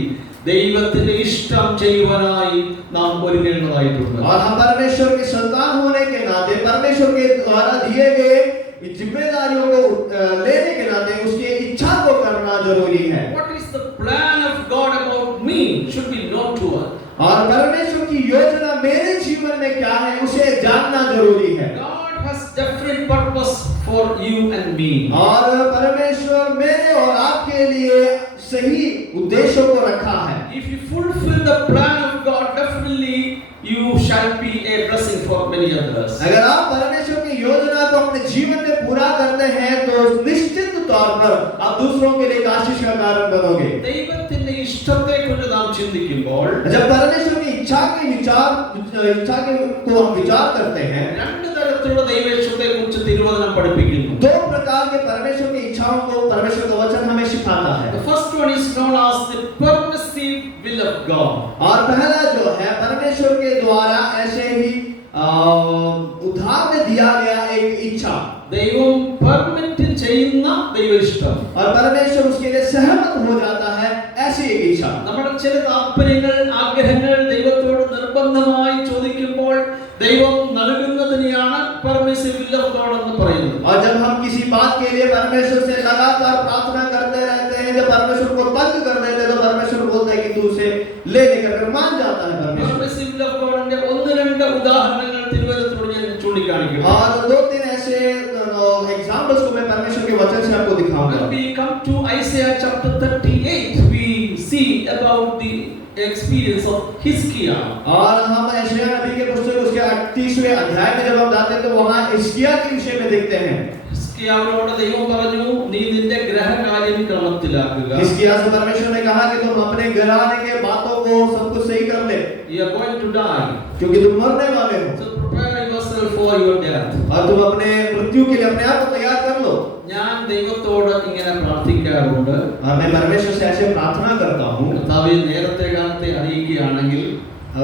ദൈവത്തിന്റെ ഇഷ്ടം ചെയ്യുവാനായി നാം ഒരുങ്ങേണ്ടതായിട്ടുണ്ട്. और हम परमेश्वर के संतान होने के नाते परमेश्वर के द्वारा दिए गए जिम्मेदारियों को लेने के नाते उसकी इच्छा को करना जरूरी है। What is the plan of God about me should be known to us. और परमेश्वर की योजना मेरे जीवन में क्या है उसे जानना जरूरी है। God has different purpose for you and me. और परमेश्वर मेरे और आपके लिए सही उद्देश्यों को रखा है। If you fulfill the plan of God, definitely you shall be a blessing for many others. अगर आप परमेश्वर की योजना को अपने जीवन में पूरा करते हैं तो निश्चित तौर पर आप दूसरों के लिए आशीष का कारण बनोगे। ദൈവത്തിന്റെ ഇഷ്ടത്തെക്കുറിച്ച് നാം ചിന്തിക്കുമ്പോൾ जब परमेश्वर की इच्छा को हम विचार करते हैं, രണ്ട് തരത്തിലുള്ള ദൈവേഷ്ടത്തെക്കുറിച്ച് തിരുവചനം പഠിപ്പിക്കുന്നു. दो प्रकार के परमेश्वर की इच्छाओं को परमेश्वर का वचन हमें सिखाता है। The first one is known as the permissive will of God. और पहला जो है परमेश्वर के द्वारा ऐसे ही उधार में दिया गया एक इच्छा, ദൈവം പെർമിറ്റ് ചെയ്യുന്ന ദൈവേഷ്ടം. और परमेश्वर उसके लिए सहमत हो जाता है ऐसी एक इच्छा। നമ്മുടെ ചില താല്പര്യങ്ങൾ ആഗ്രഹങ്ങൾ ദൈവത്തോട് നിർബന്ധമായി ചോദിക്കുമ്പോൾ ദൈവം നൽകുന്നതിനെയാണ് പെർമിസിവ് വിൽ ഓഫ് ഗോഡ് എന്ന് പറയുന്നത്. और जब हम किसी बात के लिए परमेश्वर से लगातार प्रार्थना करते रहते हैं, जब परमेश्वर को तंग कर देते हैं तो परमेश्वर बोलता है कि तू उसे ले लेकर मान जाता है परमेश्वर। പെർമിസിവ് വിൽ ഓഫ് ഗോഡിന്റെ ഒന്ന് രണ്ട് ഉദാഹരണങ്ങൾ തിരുവചനത്തിലൂടെ ഞാൻ ചൂണ്ടിക്കാണിക്കും. और दो तीन ऐसे एग्जांपल्स को मैं परमेश्वर के वचन से आपको दिखाऊंगा। When we come to Isaiah chapter 38, we see about the experience of Hiskiah. और हम यशायाह नबी के पुस्तक उसके 38वें अध्याय में जब हम जाते हैं तो वहां हिजकिय्याह के विषय में देखते हैं। ഹിസ്കിയാവിനോട് ദൈവം പറഞ്ഞു, നീ നിന്റെ ഗ്രഹകാര്യം ക്രമത്തിലാക്കുക. हिजकिय्याह से परमेश्वर ने कहा कि तुम अपने घराने के बातों को सब कुछ सही कर ले, You are going to die. क्योंकि तुम मरने वाले हो। So prepare yourself for your death. और तुम अपने मृत्यु के लिए अपने आप को तैयार कर लो। ഞാൻ ദൈവത്തോട് ഇങ്ങനെ പ്രാർത്ഥിക്കാറുണ്ട്. और मैं परमेश्वर से ऐसे प्रार्थना करता हूँ। കർത്താവേ, നേരത്തെ കാലത്തെ അറിയിക്കുകയാണെങ്കിൽ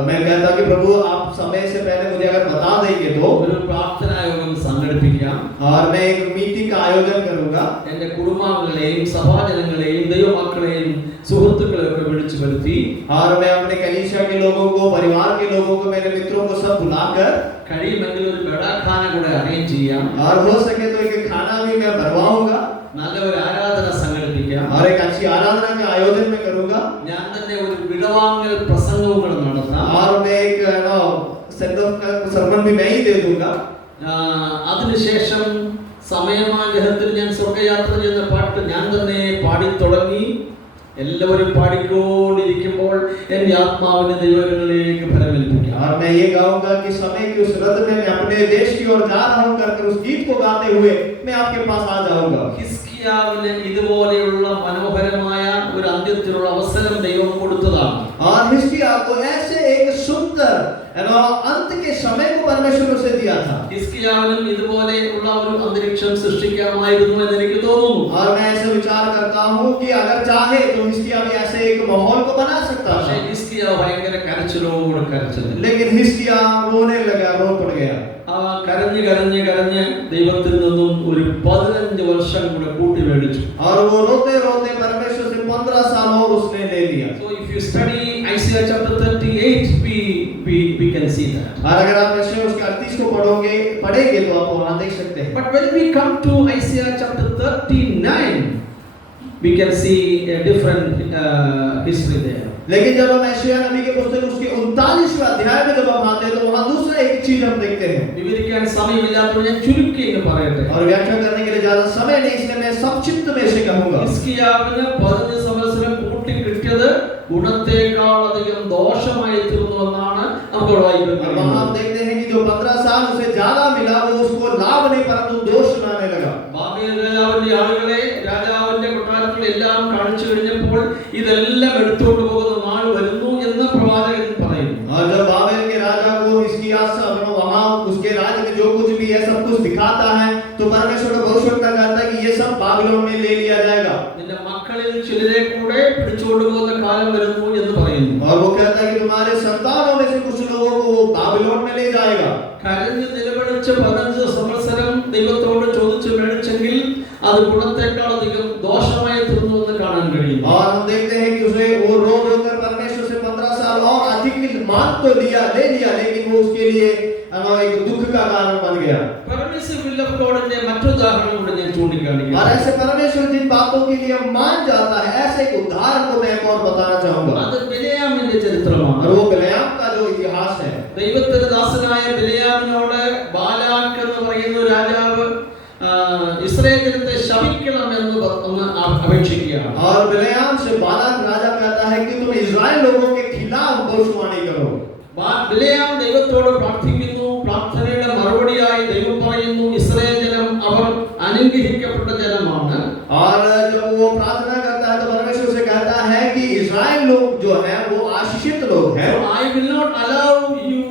मैं कहता कि प्रभु आप समय से पहले मुझे अगर बता देंगे तो, ഒരു പ്രാർത്ഥനായോഗം സംഘടിപ്പിക്കാം. और मैं एक मीटिंग का आयोजन करूंगा। എന്റെ കുടുംബാംഗങ്ങളെയും സഭാജനങ്ങളെയും ദൈവമക്കളെയും സുഹൃത്തുക്കളെയും ഒക്കെ വിളിച്ചു വരുത്തി और मैं अपने कलीसिया के लोगों को, परिवार के लोगों को, मेरे मित्रों को सब बुलाकर, കഴിയുമെങ്കിൽ ഒരു ബെഡാഖാന കൂടെ അറേഞ്ച് ചെയ്യാം. और हो सके तो एक खाना भी मैं भरवाऊंगा നല്ല ഒരു ആരാധന സംഘടിപ്പിക്കാം. और एक अच्छी आराधना का आयोजन मैं करूंगा। ഞാൻ തന്നെ ഒരു വിടവാങ്ങൽ പ്രസംഗവും കൂടെ നടത്താം. और मैं एक सेंड ऑफ का सरमन भी मैं ही दे दूंगा। അതിനുശേഷം സമയമാഗ്രഹത്തിൽ ഞാൻ സ്വർഗയാത്ര ചെയ്യുന്ന പാട്ട് ഞാൻ തന്നെ പാടി തുടങ്ങി. എല്ലാവരും പാടിക്കൊണ്ടിരിക്കുമ്പോൾ എന്റെ ആത്മാവിനെ ദൈവങ്ങളിലേക്ക് ഫലമേൽപ്പിക്കാം. और मैं ये गाऊंगा कि समय की उस रद में मैं अपने देश की ओर जा रहा हूं करके उस गीत को गाते हुए मैं आपके पास आ जाऊंगा। ഹിസ്കിയാവിന് ഇതുപോലെയുള്ള മനോഹരമായ ഒരു അന്ത്യത്തിനുള്ള അവസരം ദൈവം കൊടുത്തതാണ്. और हिजकिय्याह को ऐसे एक सुंदर अंत के समय को परमेश्वर उसे दिया था। ഹിസ്കിയാവിനും ഇതുപോലെയുള്ള ഒരു അന്തരീക്ഷം സൃഷ്ടിക്കാമായിരുന്നു എന്ന് എനിക്ക് തോന്നുന്നു. और मैं ऐसे विचार करता हूँ कि अगर चाहे तो हिजकिय्याह भी ऐसे एक माहौल को बना सकता പക്ഷേ था। ഹിസ്കിയാവ് ഭയങ്കര കരച്ചിലോട് കരച്ചത്. लेकिन हिजकिय्याह रोने लगा, रो पड़ गया। ആ കരഞ്ഞ് കരഞ്ഞ് കരഞ്ഞ് ദൈവത്തിൽ നിന്നും ഒരു 15 വർഷം കൂടെ കൂട്ടി മേടിച്ചു. और वो रोते रोते परमेश्वर से 15 साल और उसने ले लिया। So if you study Isaiah chapter 38, we can see that. और अगर आप ऐसे उसके 38 को पढ़ेंगे तो आप वहां देख सकते हैं। But when we come to Isaiah chapter 39, we can see a different history there. लेकिन जब हम यशायाह नबी के पुस्तक उसके 39वें अध्याय में जब हम आते हैं तो वहां दूसरा एक चीज हम देखते हैं വിവരിക്കാൻ സമയമില്ലാത്തതുകൊണ്ട് ഞാൻ ചുരുക്കി എന്ന് പറയട്ടെ. और व्याख्या करने के लिए ज्यादा समय नहीं, इसलिए मैं संक्षिप्त में से कहूंगा। ഹിസ്കിയാവിന് 15 സംവത്സരം കൂട്ടി കിട്ടിയത് ഗുണത്തെക്കാൾ അധികം ദോഷമായി തീർന്നുവെന്നാണ് നമുക്ക് വായിക്കാൻ और वहां കഴിയുന്നത്. आप देखते हैं कि जो 15 साल उसे ज्यादा मिला वो उसको लाभ नहीं परंतु दोष लाने लगा। ബാബേൽ രാജാവിന്റെ ആളുകളെ രാജാവിന്റെ കൊട്ടാരത്തിലെല്ലാം കാണിച്ചു കഴിഞ്ഞപ്പോൾ ഇതെല്ലാം എടുത്തുകൊണ്ട് പോകുന്ന നാൾ വരുന്നു എന്ന് പ്രവാചകൻ പറയുന്നു. और जब बाबेल के राजा को हिजकिय्याह वहां उसके राज्य में जो कुछ भी है सब कुछ दिखाता है तो परमेश्वर का भविष्यवाणी कहता है कि ये सब बाबिलोन में ले लिया जाएगा। നിന്റെ മക്കളിൽ ചിലരെ കൂടെ പിടിച്ചുകൊണ്ട് പോകുന്ന കാലം വരുന്നു എന്ന് പറയുന്നു. और वो कहता है कि तुम्हारे संतानों में से कुछ लोगों को वो बाबिलोन में ले जाएगा। കരഞ്ഞ് നിലവിളിച്ച് 15 സംവത്സരം ദൈവത്തോട് ചോദിച്ചു മേടിച്ചെങ്കിൽ അത് ഗുണത്തെക്കാൾ അധികം ദോഷമായി തീർന്നു എന്ന് കാണാൻ കഴിയും. और हम देखते हैं कि उसे वो रो रो कर परमेश्वर से 15 साल और अधिक मांग तो लिया ले लिया लेकिन वो उसके लिए एक दुख का कारण बन गया। Permissive will of God ന്റെ മറ്റൊരു ഉദാഹരണം കൂടി ഞാൻ ചൂണ്ടിക്കാണിക്കാം. और ऐसे परमेश्वर जिन बातों के लिए मान जाता है ऐसे एक उदाहरण को मैं एक और बताना चाहूंगा। അത് ബിലെയാമിന്റെ ചരിത്രമാണ്. और वो बिलेयाम का जो इतिहास है, ദൈവത്തിന്റെ ദാസനായ ബിലെയാമിനോട് ബാലാക്ക് എന്ന് പറയുന്ന ഒരു രാജാവ് ഇസ്രായേൽ ജനത്തെ ശപിക്കണമെന്ന് അപേക്ഷിക്കുകയാണ്. और बिलेयाम से बालाक राजा कहता है कि तुम इस्राएल लोगों के खिलाफ भविष्यवाणी करो। ബിലെയാം ദൈവത്തോട് പ്രാർത്ഥിക്കുന്നു. പ്രാർത്ഥനയുടെ മറുപടിയായി ദൈവം പറയുന്നു ഇസ്രായേൽ ജനം അവർ അനുഗ്രഹിക്കപ്പെട്ട ജനമാണ്. और जब वो प्रार्थना करता है तो परमेश्वर से कहता है कि इस्राएल लोग जो है वो आशीषित लोग हैं। I will not allow you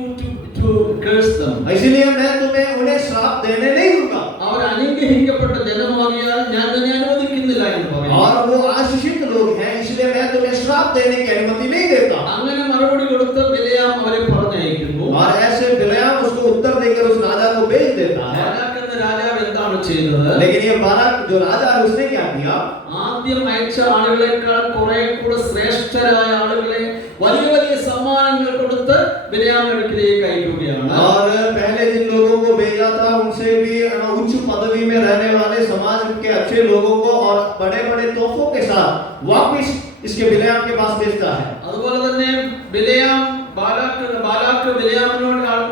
to curse them. इसलिए मैं तुम्हें उन्हें श्राप देने नहीं दूंगा। അവർ അനുഗ്രഹിക്കപ്പെട്ട ജനമാകിയാൽ ഞാൻ തന്നെ അനുവദിക്കുന്നില്ല എന്ന് പറയുന്നു. और वो आशीषित लोग हैं इसलिए मैं तुम्हें श्राप देने की अनुमति नहीं देता। അങ്ങനെ മറുപടി കൊടുത്ത ബിലെയാം അവരെ പറഞ്ഞയക്കുന്നു. और ऐसे बिलेयाम उसको उत्तर देकर उस राजा को भेज देता है। ബാലാക്ക് എന്ന രാജാവ് എന്താണ് ചെയ്തത്? लेकिन ये बालाक जो राजा है उसने क्या किया? ആദ്യം അയച്ച ആളുകളെക്കാൾ കുറെ കൂടെ ശ്രേഷ്ഠരായ ആളുകളെ വലിയ വലിയ സമ്മാനങ്ങൾ കൊടുത്ത് ബിലെയാമിന്റെ അടുക്കിലേക്ക് അയക്കുകയാണ്. और पहले जिन लोगों को भेजा था उनसे भी उच्च पदवी में रहने वाले समाज के अच्छे लोगों को और बड़े-बड़े तोहफों के साथ वापस इसके बिलेयाम के पास भेजता है। അതുപോലെ തന്നെ ബിലെയാം ബാലാക്ക്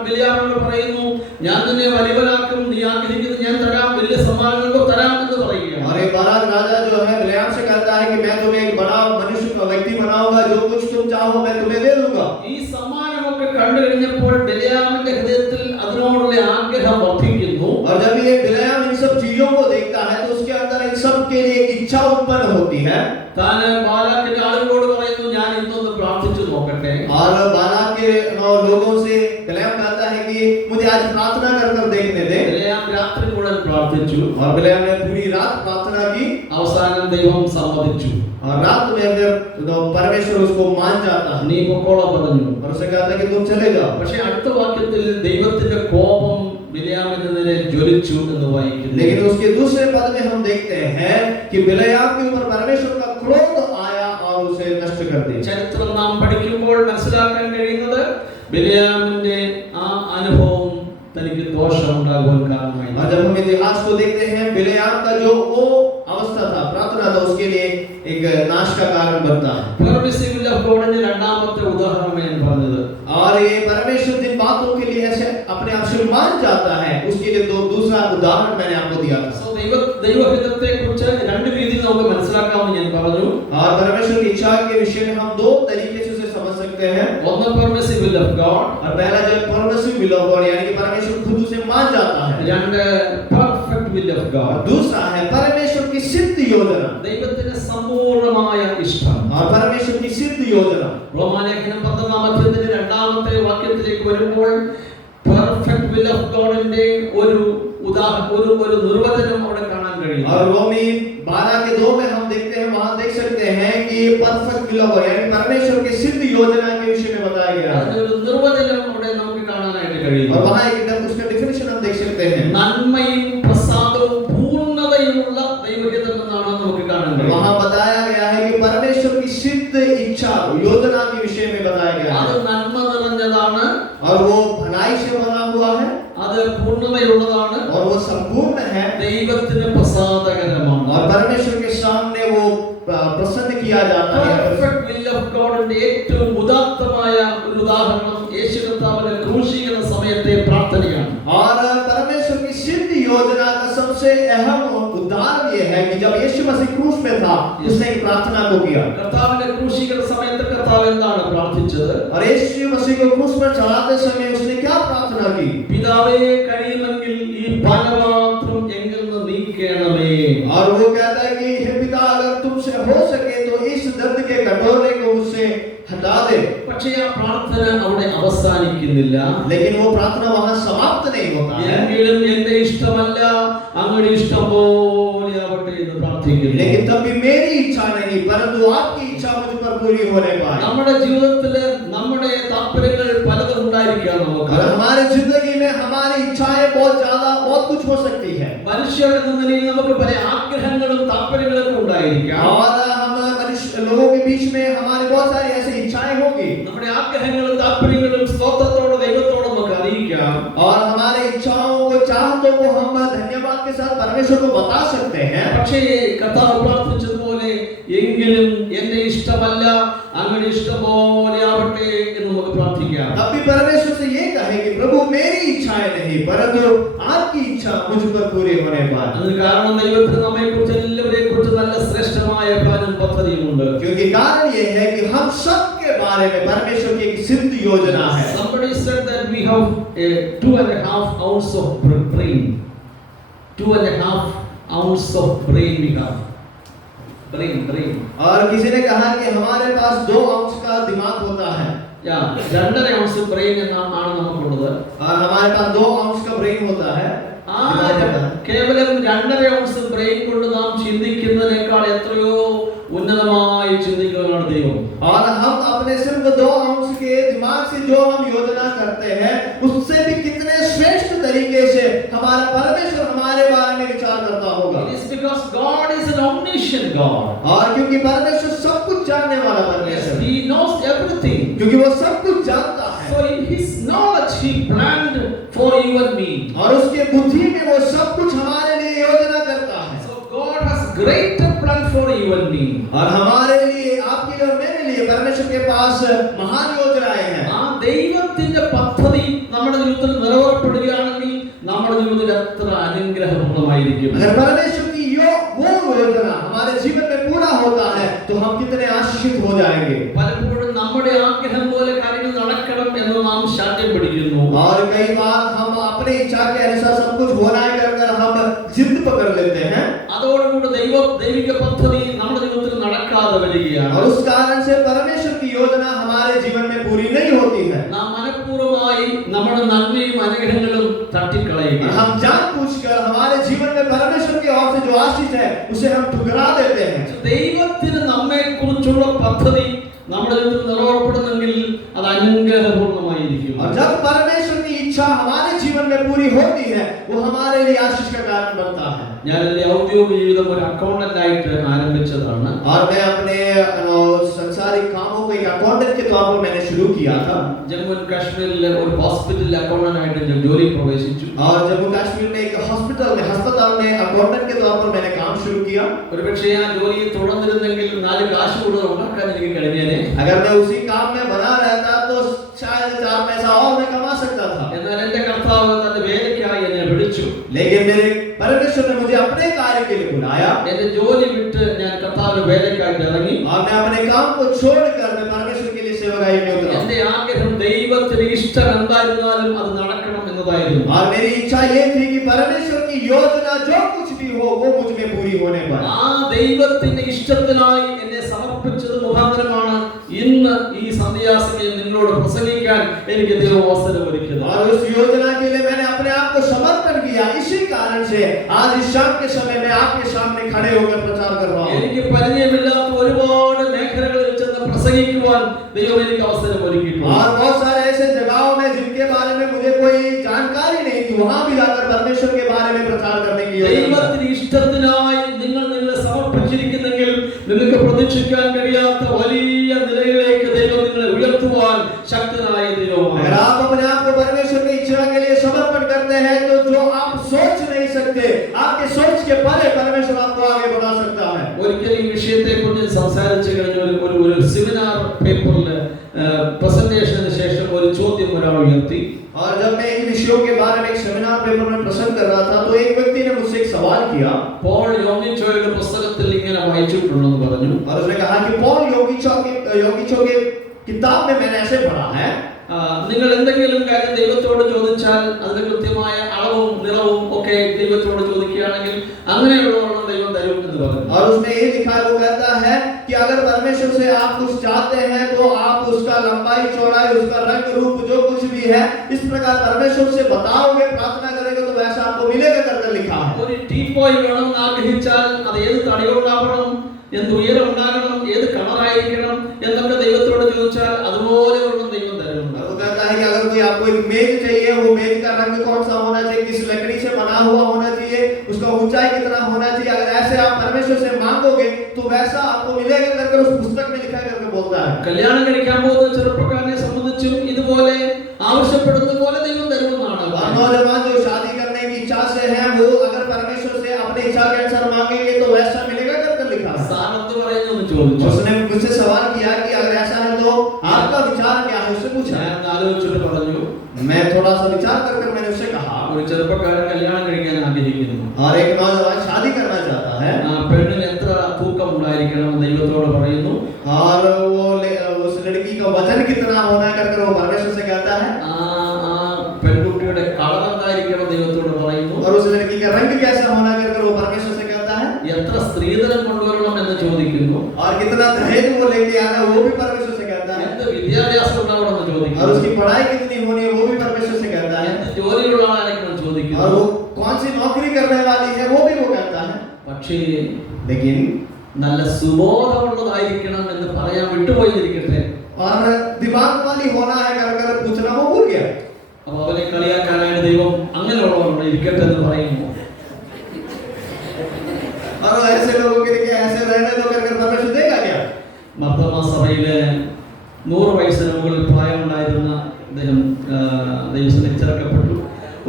ബിലെയാമിനോട് പറയുന്നു ഞാൻ നിന്നെ വലിയവനാക്കും, നീ ആഗ്രഹിക്കുന്നത് ഞാൻ തരാം, വലിയ സമ്മാനങ്ങൾ തരാം എന്ന് പറയുകയാണ്. और ये बालाक राजा जो है बिलेयाम से कहता है कि मैं तुम्हें एक बड़ा मनुष्य का व्यक्ति बनाऊंगा, जो कुछ तुम चाहो मैं तुम्हें दे दूंगा। ഈ സമ്മാനമൊക്കെ കണ്ടു കഴിഞ്ഞപ്പോൾ ബിലെയാമിന്റെ ഹൃദയത്തിൽ അതിനോടുള്ള ആഗ്രഹം വർദ്ധിക്കുന്നു. और जब ये बिलेयाम इन सब चीजों को देखता है तो उसके अंदर इन सब के लिए एक इच्छा उत्पन्न होती है। താൻ ബാലാക്കിന്റെ ആളുകളോട് പറയുന്നു ഞാൻ ഇന്നൊന്ന് പ്രാർത്ഥിച്ചു നോക്കട്ടെ. और बालाक के लोगों से बिलेयाम कहता है कि मुझे आज प्रार्थना कर देखने दे। ബിലെയാം രാത്രി മുഴുവൻ പ്രാർത്ഥിച്ചു. और बिलेयाम ने पूरी रात प्रार्थना की അവസാനം ദൈവം സമ്മതിച്ചു. और रात में फिर परमेश्वर उसको मान जाता है നീ പൊക്കോളാൻ പറഞ്ഞു. और उसे कहता है कि तुम चले जाओ। പക്ഷേ അടുത്ത വാക്യത്തിൽ ദൈവത്തിന്റെ കോപം ബിലെയാമിന്റെ നേരെ ജ്വലിച്ചു എന്ന് വായിക്കുന്നു. लेकिन उसके दूसरे पद में हम देखते हैं कि बिलेयाम के ऊपर परमेश्वर का क्रोध आया और उसे नष्ट कर दिया। ചരിത്രം നാം പഠിക്കുമ്പോൾ മനസ്സിലാക്കാൻ കഴിയുന്നത് ബിലെയാമിന്റെ ആ അനുഭവം തനിക്ക് ദോഷം ഉണ്ടാകുവാൻ കാരണമായി. और जब हम इतिहास को देखते हैं बिलेयाम का जो वो अवस्था था प्रार्थना था उसके लिए एक नाश का कारण बनता है। Permissive will of God ന്റെ രണ്ടാമത്തെ ഉദാഹരണം ഞാൻ പറഞ്ഞത്. और ये परमेश्वर जिन बातों के लिए ऐसे अपने आप से मान जाता है उसके लिए दूसरा उदाहरण मैंने आपको दिया था। So ദൈവഹിതത്തെ കുറിച്ച് രണ്ട് രീതിയിൽ നമുക്ക് മനസ്സിലാക്കാമെന്ന് ഞാൻ പറഞ്ഞു. और परमेश्वर की इच्छा के विषय में हम दो तरीके से उसे समझ सकते हैं। ഒന്ന് permissive will of God, और पहला जब परमेश्वर विल ऑफ गॉड यानी कि परमेश्वर खुद उसे मान जाता है। രണ്ട് perfect will of और God. दूसरा है परमेश्वर की सिद्ध योजना। ദൈവത്തിന്റെ സമ്പൂർണ്ണമായ ഇഷ്ടം. और परमेश्वर की सिद्ध योजना റോമാലേഖനം 10-ാം അധ്യായത്തിന്റെ 2-ാമത്തെ വാക്യത്തിലേക്ക് വരുമ്പോൾ പെർഫെക്റ്റ് വിൽ ഓഫ് ഗോഡിന്റെ ഒരു നിർവചനം അവിടെ കാണാൻ കഴിയും. और रोमी 12 के 2 में हम देखते हैं वहां देख सकते हैं कि परफेक्ट विल ऑफ यानी परमेश्वर की सिद्ध योजना के विषय में बताया गया है। അതിനൊരു നിർവചനം അവിടെ നമുക്ക് കാണാനായിട്ട് കഴിയും. और वहां एकदम उसका डेफिनेशन हम देख सकते हैं। നന്മയും പ്രസാദവും പൂർണ്ണതയുമുള്ള ദൈവഹിതം എന്നാണ് നമുക്ക് കാണാൻ കഴിയും. वहां बताया गया है कि परमेश्वर की सिद्ध इच्छा योजना के विषय में बताया गया അത് है। നന്മ നിറഞ്ഞതാണ്, और वो भलाई से बना हुआ है അത് പൂർണ്ണതയുള്ളതാണ്, और वो संपूर्ण है ദൈവത്തിന് പ്രസാദകരമാണ്. और परमेश्वर के सामने वो प्रसन्न किया जाता है। പെർഫെക്റ്റ് വിൽ ഓഫ് ഗോഡിന്റെ മറ്റേ പ്രാർത്ഥനയാണ്. और परमेश्वर की सिद्ध योजना का सबसे अहम उदाहरण ये है कि जब यीशु मसीह क्रूस में था उसने एक प्रार्थना को किया കർത്താവിന്റെ ക്രൂശീകരണ സമയത്ത് കർത്താവ് എന്താണ് പ്രാർത്ഥിച്ചത്? और यीशु मसीह को क्रूस पर चढ़ाते समय उसने क्या प्रार्थना की? പിതാവേ, കഴിയുമെങ്കിൽ ഈ പാനപാത്രം എങ്കിൽ നിന്ന് നീക്കണമേ. और वो कहता है कि हे पिता, अगर तुमसे हो सके तो इस दर्द के कटोरे को मुझसे हटा दे। പക്ഷേ ആ പ്രാർത്ഥന അവിടെ അവസാനിക്കുന്നില്ല. लेकिन वो प्रार्थना वहां समाप्त नहीं होता है। എങ്കിലും എന്റെ ഇഷ്ടമല്ല അങ്ങയുടെ ഇഷ്ടം പോലെ ആവട്ടെ എന്ന് പ്രാർത്ഥിക്കുന്നു. लेकिन तब भी मेरी इच्छा नहीं परंतु आपकी इच्छा मुझ पर पूरी होने पाए। നമ്മുടെ ജീവിതത്തില് നമ്മുടെ താല്പര്യങ്ങൾ പലതും ഉണ്ടായിരിക്കാം. നമുക്ക് और हमारी जिंदगी में हमारी इच्छाएं बहुत ज्यादा बहुत कुछ हो सकती है। മനുഷ്യരുടെ നിലയിൽ നമുക്ക് പല ആഗ്രഹങ്ങളും താല്പര്യങ്ങളും ഉണ്ടായിരിക്കാം. और हम मनुष्य लोगों के बीच में हमारी बहुत सारी ऐसी इच्छाएं होगी। നമ്മുടെ ആഗ്രഹങ്ങളും താല്പര്യങ്ങളും സ്തോത്രത്തോടെ ദൈവത്തോട് നമുക്ക് അറിയിക്കാം. और हमारे इच्छाओं को चाहतों को हम धन्यवाद के साथ परमेश्वर को बता सकते हैं। പക്ഷേ കർത്താവ് പ്രാർത്ഥിച്ചതുപോലെ എങ്കിലും എന്റെ ഇഷ്ടമല്ല അങ്ങയുടെ ഇഷ്ടം പോലെ ആവട്ടെ എന്ന് നമുക്ക് പ്രാർത്ഥിക്കാം. तब भी परमेश्वर से ये कहे कि प्रभु मेरी इच्छाएं नहीं परंतु आपकी इच्छा मुझ पर पूरी होने पाए। അതിന് കാരണം ദൈവത്തിന് നമ്മെക്കുറിച്ച് എല്ലാവരെയും കുറിച്ച് നല്ല ശ്രേഷ്ഠമായ പ്ലാനും പദ്ധതിയുമുണ്ട്. क्योंकि कारण ये है कि हम सब के बारे में परमेश्वर की एक सिद्ध योजना है। Somebody said that we have a 2.5 ounce of brain. 2.5 ounce of brain we have. Brain. और किसी ने कहा कि हमारे पास 2 अंश का दिमाग होता है। 2.5 ounce brain എന്നാണ് നമുക്കുള്ളത്. और हमारे पास 2 अंश का ब्रेन होता है। കേവലം 2.5 ounce ബ്രെയിൻ കൊണ്ട് നാം ചിന്തിക്കുന്നതിനേക്കാൾ എത്രയോ ഉന്നതമായി ചിന്തിക്കുന്നതാണ് ദൈവം. और हम अपने सिर्फ 2 अंश के दिमाग से जो हम योजना करते हैं उससे भी कितने श्रेष्ठ तरीके से हमारा परमेश्वर हमारे बारे में विचार करता होगा। It is because God is an omniscient God. और क्योंकि परमेश्वर सब कुछ जानने वाला परमेश्वर है। He knows everything. क्योंकि वो सब कुछ जानता है। So in His knowledge He planned for you and me. और उसके बुद्धि में वो सब कुछ हमारे लिए योजना करता है। So God has greater plan for you and me. और हमारे लिए आपके लिए और मेरे लिए परमेश्वर के पास महान योजनाएं हैं। ആ ദൈവത്തിന്റെ പദ്ധതി നമ്മുടെ ജീവിതത്തിൽ നിറവേറപ്പെടുകയാണെങ്കിൽ നമ്മുടെ ജീവിതത്തിൽ എത്ര അനുഗ്രഹപ്രദമായിരിക്കും. अगर परमेश्वर की वो योजना हमारे जीवन में पूरा होता है तो हम कितने आशीषित हो जाएंगे। പലപ്പോഴും നമ്മുടെ ആഗ്രഹം പോലെ കാര്യങ്ങൾ നടക്കണം എന്ന് നാം ശാഠ്യം പിടിക്കുന്നു. और कई बार हम अपने इच्छा के अनुसार सब कुछ होना है कर हम जिद पकड़ लेते हैं। അതോടുകൂടി ദൈവിക പദ്ധതി നമ്മുടെ ജീവിതത്തിൽ നടക്കാതെ വരികയാണ്. और उस कारण से परमेश्वर की योजना हमारे जीवन में पूरी नहीं होती है। നാം മനഃപൂർവ്വമായി നമ്മുടെ നന്മയും അനുഗ്രഹങ്ങളും തട്ടിക്കളയുക. हम जानबूझकर हमारे जीवन में परमेश्वर की ओर से जो आशीष है उसे हम ठुकरा देते हैं। ദൈവത്തിന് നമ്മെക്കുറിച്ചുള്ള പദ്ധതി നമ്മുടെ ജീവിതത്തിൽ നിറവേറപ്പെടുന്നെങ്കിൽ അത് അനുഗ്രഹപൂർണ്ണമായിരിക്കും. और जब परमेश्वर की इच्छा हमारे जीवन में पूरी होती है वो हमारे लिए आशीष का कारण बनता है। ഞാൻ എൻ്റെ ഔദ്യോഗിക ജീവിതം ഒരു അക്കൗണ്ടന്റ് ആയിട്ട് ആരംഭിച്ചതാണ്. और मैं अपने संसारिक कामों को एक अकाउंटेंट के तौर पर मैंने शुरू किया था। ജമ്മു ആൻഡ് കാശ്മീരിലെ ഒരു ഹോസ്പിറ്റലിൽ അക്കൗണ്ടന്റ് ആയിട്ട് ഞാൻ ജോലി പ്രവേശിച്ചു. और जम्मू कश्मीर में एक अस्पताल में अकाउंटेंट के तौर पर मैंने काम शुरू किया। ഒരുപക്ഷേ ആ ജോലിയിൽ തുടർന്നിരുന്നെങ്കിൽ 4 കാശ് കൂടുതൽ ഉണ്ടാക്കാൻ എനിക്ക് കഴിഞ്ഞേനെ. अगर मैं उसी काम में बना रहता तो शायद 4 पैसा और मैं कमा सकता था। എന്നാൽ എൻ്റെ കർത്താവ് തന്റെ വേലയ്ക്കായി എന്നെ വിളിച്ചു. लेकिन मेरे परमेश्वर ने मुझे अपने कार्य के लिए बुलाया। എന്റെ ജോലി വിട്ട് ഞാൻ കർത്താവിന്റെ വേലയ്ക്കായിട്ട് ഇറങ്ങി. और मैं अपने काम को छोड़कर मैं परमेश्वर के लिए सेवकाई में उतरा। എന്റെ ആഗ്രഹം ദൈവത്തിന് ഇഷ്ടം എന്തായിരുന്നാലും അത് നടക്കണം എന്നതായിരുന്നു. और मेरी इच्छा ये थी कि परमेश्वर की योजना जो कुछ भी हो वो मुझ में पूरी होने पाए। ആ ദൈവത്തിന്റെ ഇഷ്ടത്തിനായി എന്നെ സമർപ്പിച്ചത് മുഖാന്തരമാണ് ഇന്ന് ഈ സന്ധ്യാസമയം നിങ്ങളോട് പ്രസംഗിക്കാൻ എനിക്ക് ദൈവം അവസരം ഒരുക്കിയത്. और उस योजना के लिए मैंने अपने आप को समर्पण किया। इसी कारण से आज इस शाम के समय मैं आपके सामने खड़े होकर प्रचार कर रहा हूँ। എനിക്ക് പരിചയമില്ലാത്ത ഒരുപാട് മേഖലകളിൽ ചെന്ന് പ്രസംഗിക്കുവാൻ ദൈവം എനിക്ക് അവസരം ഒരുക്കിയിട്ടുണ്ട്. और बहुत सारे ऐसे जगहों में जिनके बारे में मुझे कोई जानकारी नहीं थी वहां भी जाकर परमेश्वर के बारे में प्रचार करने की योजना। ദൈവത്തിന്റെ ഇഷ്ടത്തിനായി നിങ്ങൾ നിങ്ങളെ സമർപ്പിച്ചിരിക്കുന്നെങ്കിൽ നിങ്ങൾക്ക് പ്രതീക്ഷിക്കാൻ കഴിയാത്ത വലിയ നിലയിലേക്ക് ദൈവം നിങ്ങളെ ഉയർത്തുവാൻ ശക്തനായ ദൈവമാണ്. अगर आप अपने आप को परमेश्वर की इच्छा के लिए समर्पण करते हैं तो जो आप सोच नहीं सकते आपके सोच के परे परमेश्वर आपको आगे बढ़ा सकता है। ഒരിക്കൽ ഈ വിഷയത്തെക്കുറിച്ച് സംസാരിച്ചു കഴിഞ്ഞ ഒരു സെമിനാർ പേപ്പറിൽ പ്രസന്റേഷന് ശേഷം ഒരു ചോദ്യം ഒരാൾ ഉയർത്തി. और जब मैं इन विषयों विषयों के बारे में एक सेमिनार पेपर में प्रसंग कर रहा था, तो एक व्यक्ति ने मुझसे एक सवाल किया പോൾ യോഗ്യച്ചോയുടെ പുസ്തകത്തിൽ ഇങ്ങനെ വായിച്ചിട്ടുണ്ടെന്ന് പറഞ്ഞു. और उसने कहा कि पॉल योगिचो के किताब में मैंने ऐसे पढ़ा है, നിങ്ങൾ എന്തെങ്കിലും കാര്യം ദൈവത്തോട് ചോദിച്ചാൽ അതിന് കൃത്യമായ അളവും നിറവും ഒക്കെ ദൈവത്തോട് ചോദിക്കുകയാണെങ്കിൽ അങ്ങനെയുള്ളവരുടെ ദൈവം തരും എന്ന് പറഞ്ഞു. और उसने ये लिखा है, वो कहता है कि अगर परमेश्वर से आप कुछ चाहते हैं तो आप उसका लंबाई चौड़ाई उसका रंग रूप जो कुछ भी है इस प्रकार परमेश्वर से बताओगे, प्रार्थना करेंगे तो वैसा आपको मिलेगा करके लिखा है। ഒരു ടീപ്പോയ് വേണമെന്ന് ആഗ്രഹിച്ചാൽ അത് ഏത് തടികൊണ്ടാവണം, എന്ത് ഉയരം ഉണ്ടാകണം, ഏത് കളറായിരിക്കണം എന്നൊക്കെ ദൈവത്തോട് ചോദിച്ചാൽ അതുപോലെ ഒരെണ്ണം ദൈവം തരുന്നുണ്ട്. वो कहता है कि अगर कोई आपको एक मेज चाहिए, वो मेज का रंग कौन सा होना चाहिए, किस लकड़ी से बना हुआ होना चाहिए, उसका ऊंचाई कितना होना चाहिए, अगर ऐसे आप परमेश्वर से मांगोगे तो वैसा आपको मिलेगा करके उस पुस्तक में लिखा करके बोलता है। കല്യാണം കഴിക്കാൻ പോകുന്ന ചെറുപ്പക്കാരനെ സംബന്ധിച്ചും ഇതുപോലെ ആവശ്യപ്പെടുന്ന പോലെ ദൈവം തരുമെന്നാണ്. और नौजवान जो शादी करने की इच्छा से हैं, वो अगर परमेश्वर से अपने इच्छा के अनुसार मांगेंगे तो वैसा मिलेगा करके लिखा है। സ്ഥാനത്ത് പറയുന്നു ചോദിച്ചു. उसने मुझसे सवाल किया कि अगर ऐसा है तो आपका विचार क्या है, उससे पूछा। ഞാൻ ആലോചിച്ചിട്ട് പറഞ്ഞു, मैं थोड़ा सा विचार कर मैंने उससे कहा, ഒരു ചെറുപ്പക്കാരൻ കല്യാണം കഴിക്കാൻ ആഗ്രഹിക്കുന്നു. और एक नौजवान शादी करना चाहता है, പെണ്ണിന് എത്ര തൂക്കം ഉണ്ടായിരിക്കണം ദൈവത്തോട് പറയുന്നു. और उस लड़की का वजन कितना होना है करके वो परमेश्वर से कहता है, പെൺകുട്ടിയുടെ കളർ എന്തായിരിക്കണം ദൈവത്തോട് പറയുന്നു. और उस लड़की का रंग कैसा होना है करके वो परमेश्वर से कहता है, എത്ര സ്ത്രീധനം കൊണ്ടുവരണം എന്ന് ചോദിക്കുന്നു. और कितना दहेज वो लेके आना है वो भी परमेश्वर से कहता है, എന്ത് വിദ്യാഭ്യാസം ഉണ്ടാവണം എന്ന് और ചോദിക്കുന്നു. उसकी पढ़ाई कितनी होनी है वो भी परमेश्वर से कहता है, എന്ത് ജോലിയുള്ള ആളായിരിക്കണം और ചോദിക്കുന്നു. वो कौन सी नौकरी करने वाली है वो भी वो कहता है। പക്ഷേ लेकिन നല്ല സുബോധമുള്ളതായിരിക്കണം എന്ന് പറയാൻ വിട്ടുപോയിരിക്കട്ടെ. और दिमाग वाली होना है कर पूछना वो भूल गया। അപ്പൊ അവനെ കളിയാക്കാനായിട്ട് ദൈവം അങ്ങനെയുള്ളവരുടെ ഇരിക്കട്ടെ എന്ന് പറയുന്നു. और ऐसे लोगों के लिए ऐसे रहने दो कर परमेश्वर देगा क्या? മർത്തമ സഭയിലെ 100 വയസ്സിന് മുകളിൽ പ്രായമുണ്ടായിരുന്ന അദ്ദേഹം ദൈവസന്നിധിയിൽ ചേർക്കപ്പെട്ടു.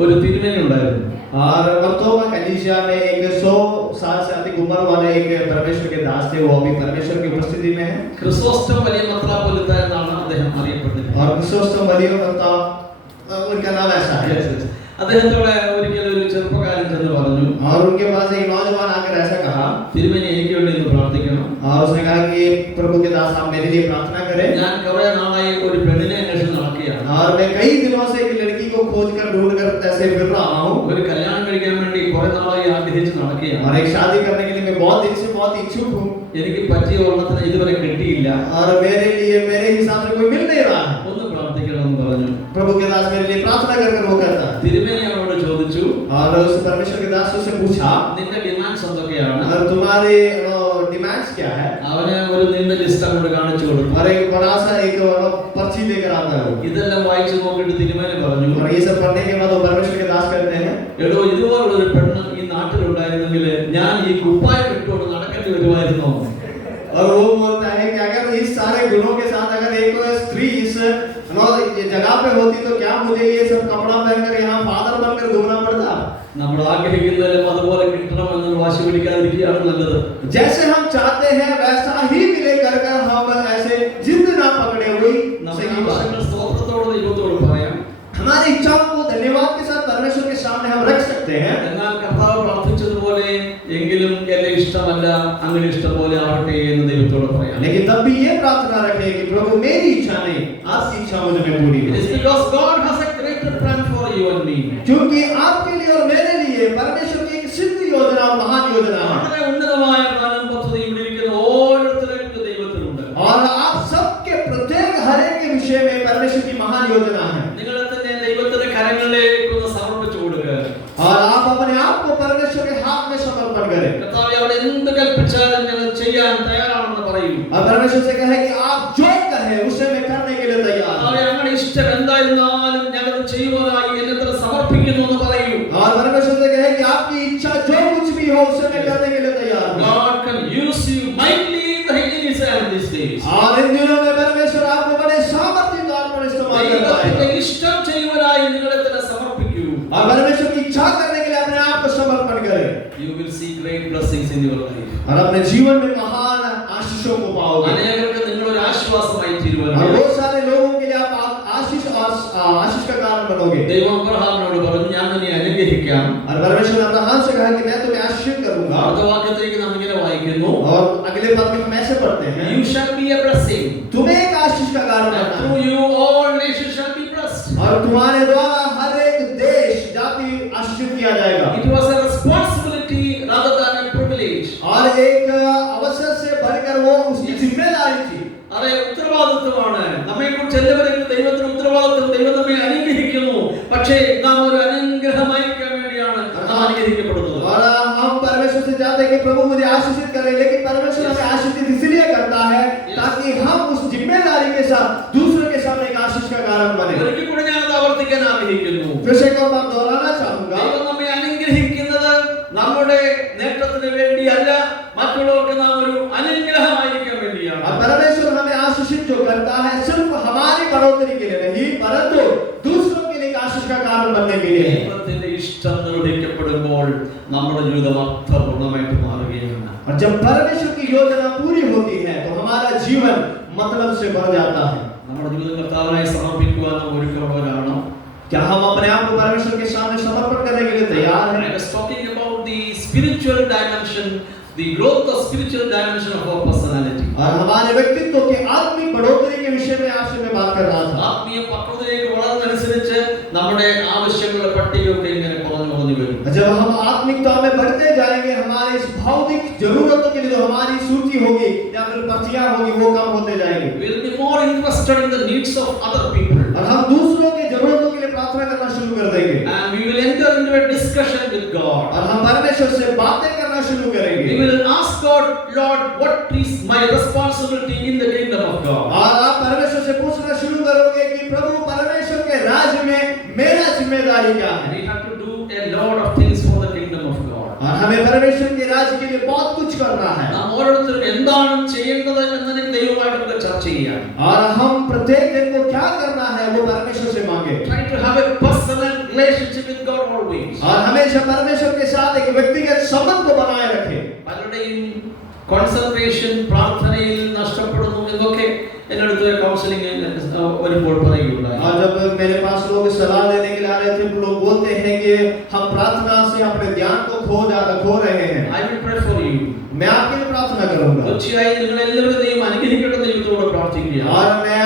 ഒരു തിരുമേനി ഉണ്ടായിരുന്നു. और मर्तोमा कलीसिया में एक 100 साल से अधिक उम्र वाले एक परमेश्वर के दास थे, वो अभी परमेश्वर की उपस्थिति में है। ക്രിസോസ്റ്റം വലിയ മെത്രാപ്പൊലീത്ത എന്നാണ് അദ്ദേഹം അറിയപ്പെടുന്നത്. और क्रिसोस्टम वलियो करता उनका नाम ऐसा है। അദ്ദേഹത്തോടെ ഒരിക്കലും ഒരു ചെറുപ്പക്കാരൻ ചെന്ന് പറഞ്ഞു, और उनके पास एक नौजवान आकर ऐसा कहा, തിരുമേനി എനിക്ക് വേണ്ടി ഒന്ന് പ്രാർത്ഥിക്കണം. और उसने कहा कि प्रभु के दास आप मेरे लिए प्रार्थना करें। ഞാൻ കുറെ നാളായി ഒരു പെണ്ണിനെ അന്വേഷിച്ച് നടക്കുകയാണ്. और मैं कई दिनों से एक लड़की को खोज कर ढूंढ कर ऐसे फिर रहा हूँ, ഒരു കല്യാണം കഴിക്കാൻ വേണ്ടി കുറെ നാളായി ആഗ്രഹിച്ച് നടക്കുകയാണ്. और एक शादी करने के लिए मैं बहुत दिन से बहुत इच्छुक हूँ, എനിക്ക് പറ്റിയ ഒരെണ്ണത്തിന് ഇതുവരെ കിട്ടിയില്ല. और मेरे लिए मेरे हिसाब से कोई मिल नहीं रहा है। ഒന്ന് പ്രാർത്ഥിക്കണം എന്ന് പറഞ്ഞു. प्रभु के दास मेरे लिए प्रार्थना कर वो करता है। തിരുമേനി അവനോട് ചോദിച്ചു, और उस परमेश्वर के दास से पूछा, നിന്റെ ഡിമാൻഡ്സ് എന്തൊക്കെയാണ്? और तुम्हारे डिमांड्स क्या है? അവന് ഒരു നീണ്ട ലിസ്റ്റ് അങ്ങോട്ട് കാണിച്ചു കൊടുത്തു. और एक बड़ा सा एक पर्ची लेकर आता है वो। ഇതെല്ലാം വായിച്ചു നോക്കിയിട്ട് തിരുമേനി പറഞ്ഞു, और ये सब पढ़ने के बाद वो परमेश्वर के दास कहते हैं, എടോ ഇതുപോലുള്ള ഒരു പെണ്ണ് ഈ നാട്ടിലുണ്ടായിരുന്നെങ്കിൽ ഞാൻ ഈ കുപ്പായം ഇട്ടുകൊണ്ട് നടക്കേണ്ടി വരുമായിരുന്നു. और वो बोलता है कि अगर इस सारे गुणों के साथ अगर एक स्त्री इस जगह पे होती तो क्या मुझे ये सब कपड़ा पहनकर यहाँ फादर बनकर घूमना पड़ता? നമ്മൾ ആഗ്രഹിക്കുന്നതിലും അതുപോലെ കിട്ടണമെന്ന് വാശി പിടിക്കാതിരിക്കുകയാണ് നല്ലത്. जैसे हम चाहते हैं वैसा ही मिले कर हम ऐसे जिद ना पकड़े हुई നമ്മുടെ सही बात। ആവശ്യങ്ങൾ സ്തോത്രത്തോട് ദൈവത്തോട് പറയാം. हमारी इच्छाओं को धन्यवाद के साथ परमेश्वर के सामने हम रख सकते हैं। എന്നാൽ കർത്താവ് പ്രാർത്ഥിച്ചതുപോലെ എങ്കിലും എന്റെ ഇഷ്ടമല്ല അങ്ങനെ ഇഷ്ടം പോലെ ആവട്ടെ എന്ന് ദൈവത്തോട് പറയാം. लेकिन तब भी ये प्रार्थना रखें कि प्रभु मेरी इच्छा नहीं आपकी इच्छा मुझ में पूरी It हो, is because God has a greater plan for you and me. क्योंकि आपके लिए और मेरे लिए परमेश्वर की एक सिद्ध योजना और महान योजना है। വളരെ ഉന്നതമായ പ്ലാനും പദ്ധതി ഇവിടെ ഇരിക്കുന്ന ഓരോരുത്തരും ദൈവത്തിലുണ്ട്. और आप सबके प्रत्येक हर एक के विषय में परमेश्वर की महान योजना है। നിങ്ങളെ തന്നെ ദൈവത്തിന്റെ കരങ്ങളിലേക്ക് ഒന്ന് സമർപ്പിച്ചു കൊടുക്കുക. और आप अपने आप को परमेश्वर के हाथ में समर्पण करें। കർത്താവേ അവിടെ എന്ത് കൽപ്പിച്ചാലും ഞങ്ങൾ ചെയ്യാൻ തയ്യാറാണെന്ന് പറയൂ. और परमेश्वर से कहे कि आप जो कहे उसे मैं करने के लिए तैयार കർത്താവേ हूं। ഞങ്ങളുടെ ഇഷ്ടം എന്തായിരുന്നാലും ഞങ്ങൾ ചെയ്യുവാനായി എന്നെ സമർപ്പിക്കുന്നു എന്ന് പറയൂ. और परमेश्वर से कहे कि आपकी इच्छा जो कुछ भी हो उसे मैं करने के लिए तैयार हूं। God can use you mightily in these days. और इन दिनों में परमेश्वर आपको बड़े सामर्थ्य द्वारा पर इस्तेमाल करता ദൈവത്തിന്റെ है। ഇഷ്ടം ചെയ്യുവാനായി നിങ്ങളെ തന്നെ സമർപ്പിക്കൂ. और परमेश्वर की इच्छा करने के लिए अपने आप को समर्पण करें, You will see great blessings in your life. और अपने जीवन में महान आशीषों को पाओगे। അനേകർക്ക് നിങ്ങൾ ഒരു ആശ്വാസമായി और തീരുവാനായി बहुत सारे लोगों के लिए आप आशीष का कारण बनोगे। ദൈവം അബ്രഹാമിനോട് അനുഗ്രഹിക്കാം. और परमेश्वर ने अब्राहम से कहा कि मैं तुम्हें आशीषित करूंगा. അടുത്ത വാക്യത്തിലേക്ക് നാം ഇങ്ങനെ വായിക്കുന്നു, और अगले पद में हम ऐसे पढ़ते हैं, you shall be a blessing, तुम्हें एक आशीष का कारण and बनना through है. you all nations shall be blessed. और तुम्हारे द्वारा हर एक देश जाति आशीषित किया जाएगा. It was a responsibility rather than a privilege. और एक अवसर से बढ़कर वो उसकी जिम्मेदारी थी. അതെ, ഉത്തരവാദിത്വമാണ്. നമ്മെക്കുറിച്ച് എല്ലാവരെയും ദൈവത്തിന് ഉത്തരവാദിത്വം. ദൈവം നമ്മെ അനുഗ്രഹിക്കുന്നു, പക്ഷേ നാം ഒരു അനുഗ്രഹമായിരിക്കാൻ വേണ്ടിയാണ് നാം അനുഗ്രഹിക്കപ്പെടുന്നത്. और हम परमेश्वर से चाहते हैं कि प्रभु मुझे आशीषित करे, लेकिन परमेश्वर हमें आशीषित इसलिए करता है ताकि हम उस जिम्मेदारी के साथ दूसरों के सामने एक आशीष का कारण बने. ഒരിക്കൽ കൂടി ഞാൻ അത് ആവർത്തിക്കാൻ ആഗ്രഹിക്കുന്നു. फिर से एक और बात दोहराना चाहूंगा, ദൈവം നമ്മെ അനുഗ്രഹിക്കുന്നത് നമ്മുടെ നേട്ടത്തിന് വേണ്ടിയല്ല, മറ്റുള്ളവർക്ക് നാം ഒരു അനുഗ്രഹമായിരിക്കാൻ വേണ്ടിയാണ്. और परमेश्वर हमें आशीषित जो करता है सिर्फ हमारी बढ़ोतरी के लिए नहीं, परंतु दूसरों के लिए एक आशीष का कारण बनने के लिए है. ദൈവത്തിന്റെ ഇഷ്ടം നിർവഹിക്കപ്പെടുമ്പോൾ നമ്മുടെ ജീവിതം അർത്ഥപൂർണ്ണമായിട്ട് മാറുകയാണ്. और जब परमेश्वर की योजना पूरी होती है तो हमारा जीवन मतलब से भर जाता है. നമ്മുടെ ജീവിതം കർത്താവിനായി സമർപ്പിക്കുവാൻ നാം ഒരുക്കമുള്ളവരാണ്. क्या हम अपने आप को परमेश्वर के सामने समर्पण करने के लिए तैयार I हैं? was talking about the spiritual dimension, the growth of spiritual dimension of our personality. और हमारे व्यक्तित्व के आत्मिक बढ़ोतरी के विषय में आपसे मैं बात कर रहा था. ആത്മീയ പക്വതയിലേക്ക് വളർന്നതനുസരിച്ച് നമ്മുടെ ആവശ്യങ്ങളുടെ പട്ടികയൊക്കെ ഇങ്ങനെ കുറഞ്ഞു കുറഞ്ഞു വരും. जब हम आत्मिकता में बढ़ते जाएंगे, हमारे इस भौतिक जरूरतों के लिए जो हमारी सूची होगी या फिर पर्चियां होगी वो कम होते जाएंगे. We will be more interested in the needs of other people. और हम दूसरों की जरूरतों के लिए प्रार्थना करना शुरू कर देंगे. And we will enter into a discussion with God. और हम परमेश्वर से बातें करना शुरू We करेंगे. will ask God, Lord, what is my responsibility in the kingdom of God? और आप परमेश्वर से पूछना शुरू करोगे कि प्रभु परमेश्वर के राज्य में मेरा जिम्मेदारी क्या है. We have to do a lot of things for the kingdom of God. और हमें परमेश्वर के राज्य के लिए बहुत कुछ करना है. നാം ഓരോരുത്തരും എന്താണ് ചെയ്യേണ്ടത് എന്നതിന് ദൈവമായിട്ട് നമുക്ക് ചർച്ച ചെയ്യാം. और हम प्रत्येक दिन को क्या करना है वो परमेश्वर से मांगे. Try to have a personal relationship with God always. और हमेशा परमेश्वर के साथ एक व्यक्तिगत संबंध को बनाए रखें. പലരുടെയും കോൺസെൻട്രേഷൻ പ്രാർത്ഥനയിൽ നഷ്ടപ്പെടുന്നു എന്നൊക്കെ എൻ്റെ അടുത്ത് കൗൺസിലിംഗ് വരുമ്പോൾ പറയുകയുണ്ടായി. और जब मेरे पास लोग सलाह लेने के लिए आ रहे थे, लोग बोलते हैं कि हम प्रार्थना से अपने ध्यान को खो रहे हैं. I will pray for you. मैं आपके लिए प्रार्थना करूंगा. തീർച്ചയായും നിങ്ങൾ എല്ലാവരും ദൈവം അനുഗ്രഹിക്കട്ടെ ദൈവത്തോട് പ്രാർത്ഥിക്കുക. और मैं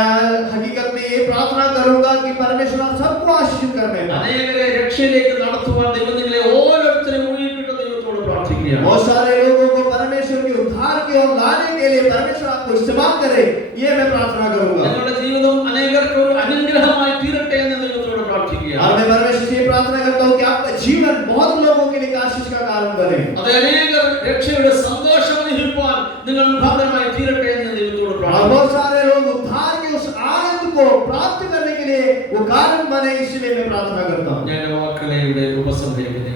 हकीकत में ये प्रार्थना करूंगा कि परमेश्वर आप सबको आशीषित करने पाए. അനേകരെ രക്ഷയിലേക്ക് നടത്തുവാൻ ദൈവം നിങ്ങളെ ഓരോരുത്തരും മുന്നിട്ട് ദൈവത്തോട് പ്രാർത്ഥിക്കുക. बहुत सारे लोगों को परमेश्वर के उद्धार की ओर लाने के लिए परमेश्वर आपको इस्तेमाल करे, ये मैं प्रार्थना करूंगा. നിങ്ങളുടെ ജീവിതം അനേകർക്ക് ഒരു അനുഗ്രഹമായി തീരട്ടെ എന്ന് ദൈവത്തോട് പ്രാർത്ഥിക്കുക. और मैं परमेश्वर से ये प्रार्थना करता हूँ कि आपका जीवन बहुत लोगों के लिए आशीष का कारण बने. അത് അനേകർ രക്ഷയുടെ സന്തോഷം അനുഭവിക്കുവാൻ നിങ്ങൾ മുഖാന്തരമായി തീരട്ടെ എന്ന് ദൈവത്തോട് और പ്രാർത്ഥിക്കുക. बहुत सारे लोग उद्धार के उस आनंद को प्राप्त करने के लिए वो कारण बने, इसलिए मैं प्रार्थना करता हूँ. ഞാൻ വാക്കുകളെ ഇവിടെ ഉപസംഹരിക്കാൻ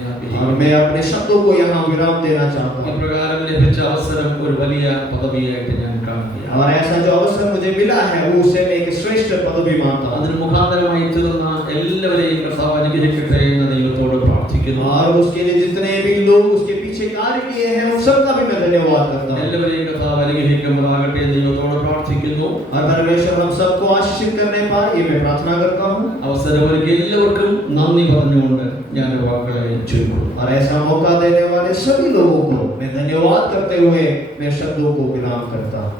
और मैं अपने शब्दों को यहाँ विराम देना चाहता हूँ. ഇപ്രകാരം ലഭിച്ച അവസരം ഒരു വലിയ പദവിയായിട്ട് ഞാൻ കാണുകയാണ്. और ऐसा जो अवसर मुझे मिला है वो उसे मैं एक श्रेष्ठ पदवी मानता हूँ. അതിന് മുഖാന്തരമായി തീർന്ന എല്ലാവരെയും കർത്താവ് അനുഗ്രഹിക്കട്ടെ എന്ന് ദൈവത്തോട് പ്രാർത്ഥിക്കുന്നു. और उसके लिए जितने भी लोग उसके पीछे कार्य किए हैं उन सबका भी मैं धन्यवाद करता हूँ. എല്ലാവരെയും കർത്താവ് അനുഗ്രഹിക്കുമാറാകട്ടെ എന്ന് ദൈവത്തോട് പ്രാർത്ഥിക്കുന്നു. और परमेश्वर हम सबको आशीषित करने पाए, ये मैं प्रार्थना करता हूँ. അവസരമൊരുക്കി എല്ലാവർക്കും നന്ദി പറഞ്ഞുകൊണ്ട് ഞാൻ വാക്കുകളെ ചുരുക്കുന്നു. और ऐसा मौका देने वाले सभी लोगों को मैं धन्यवाद करते हुए मैं शब्दों को विराम करता हूँ.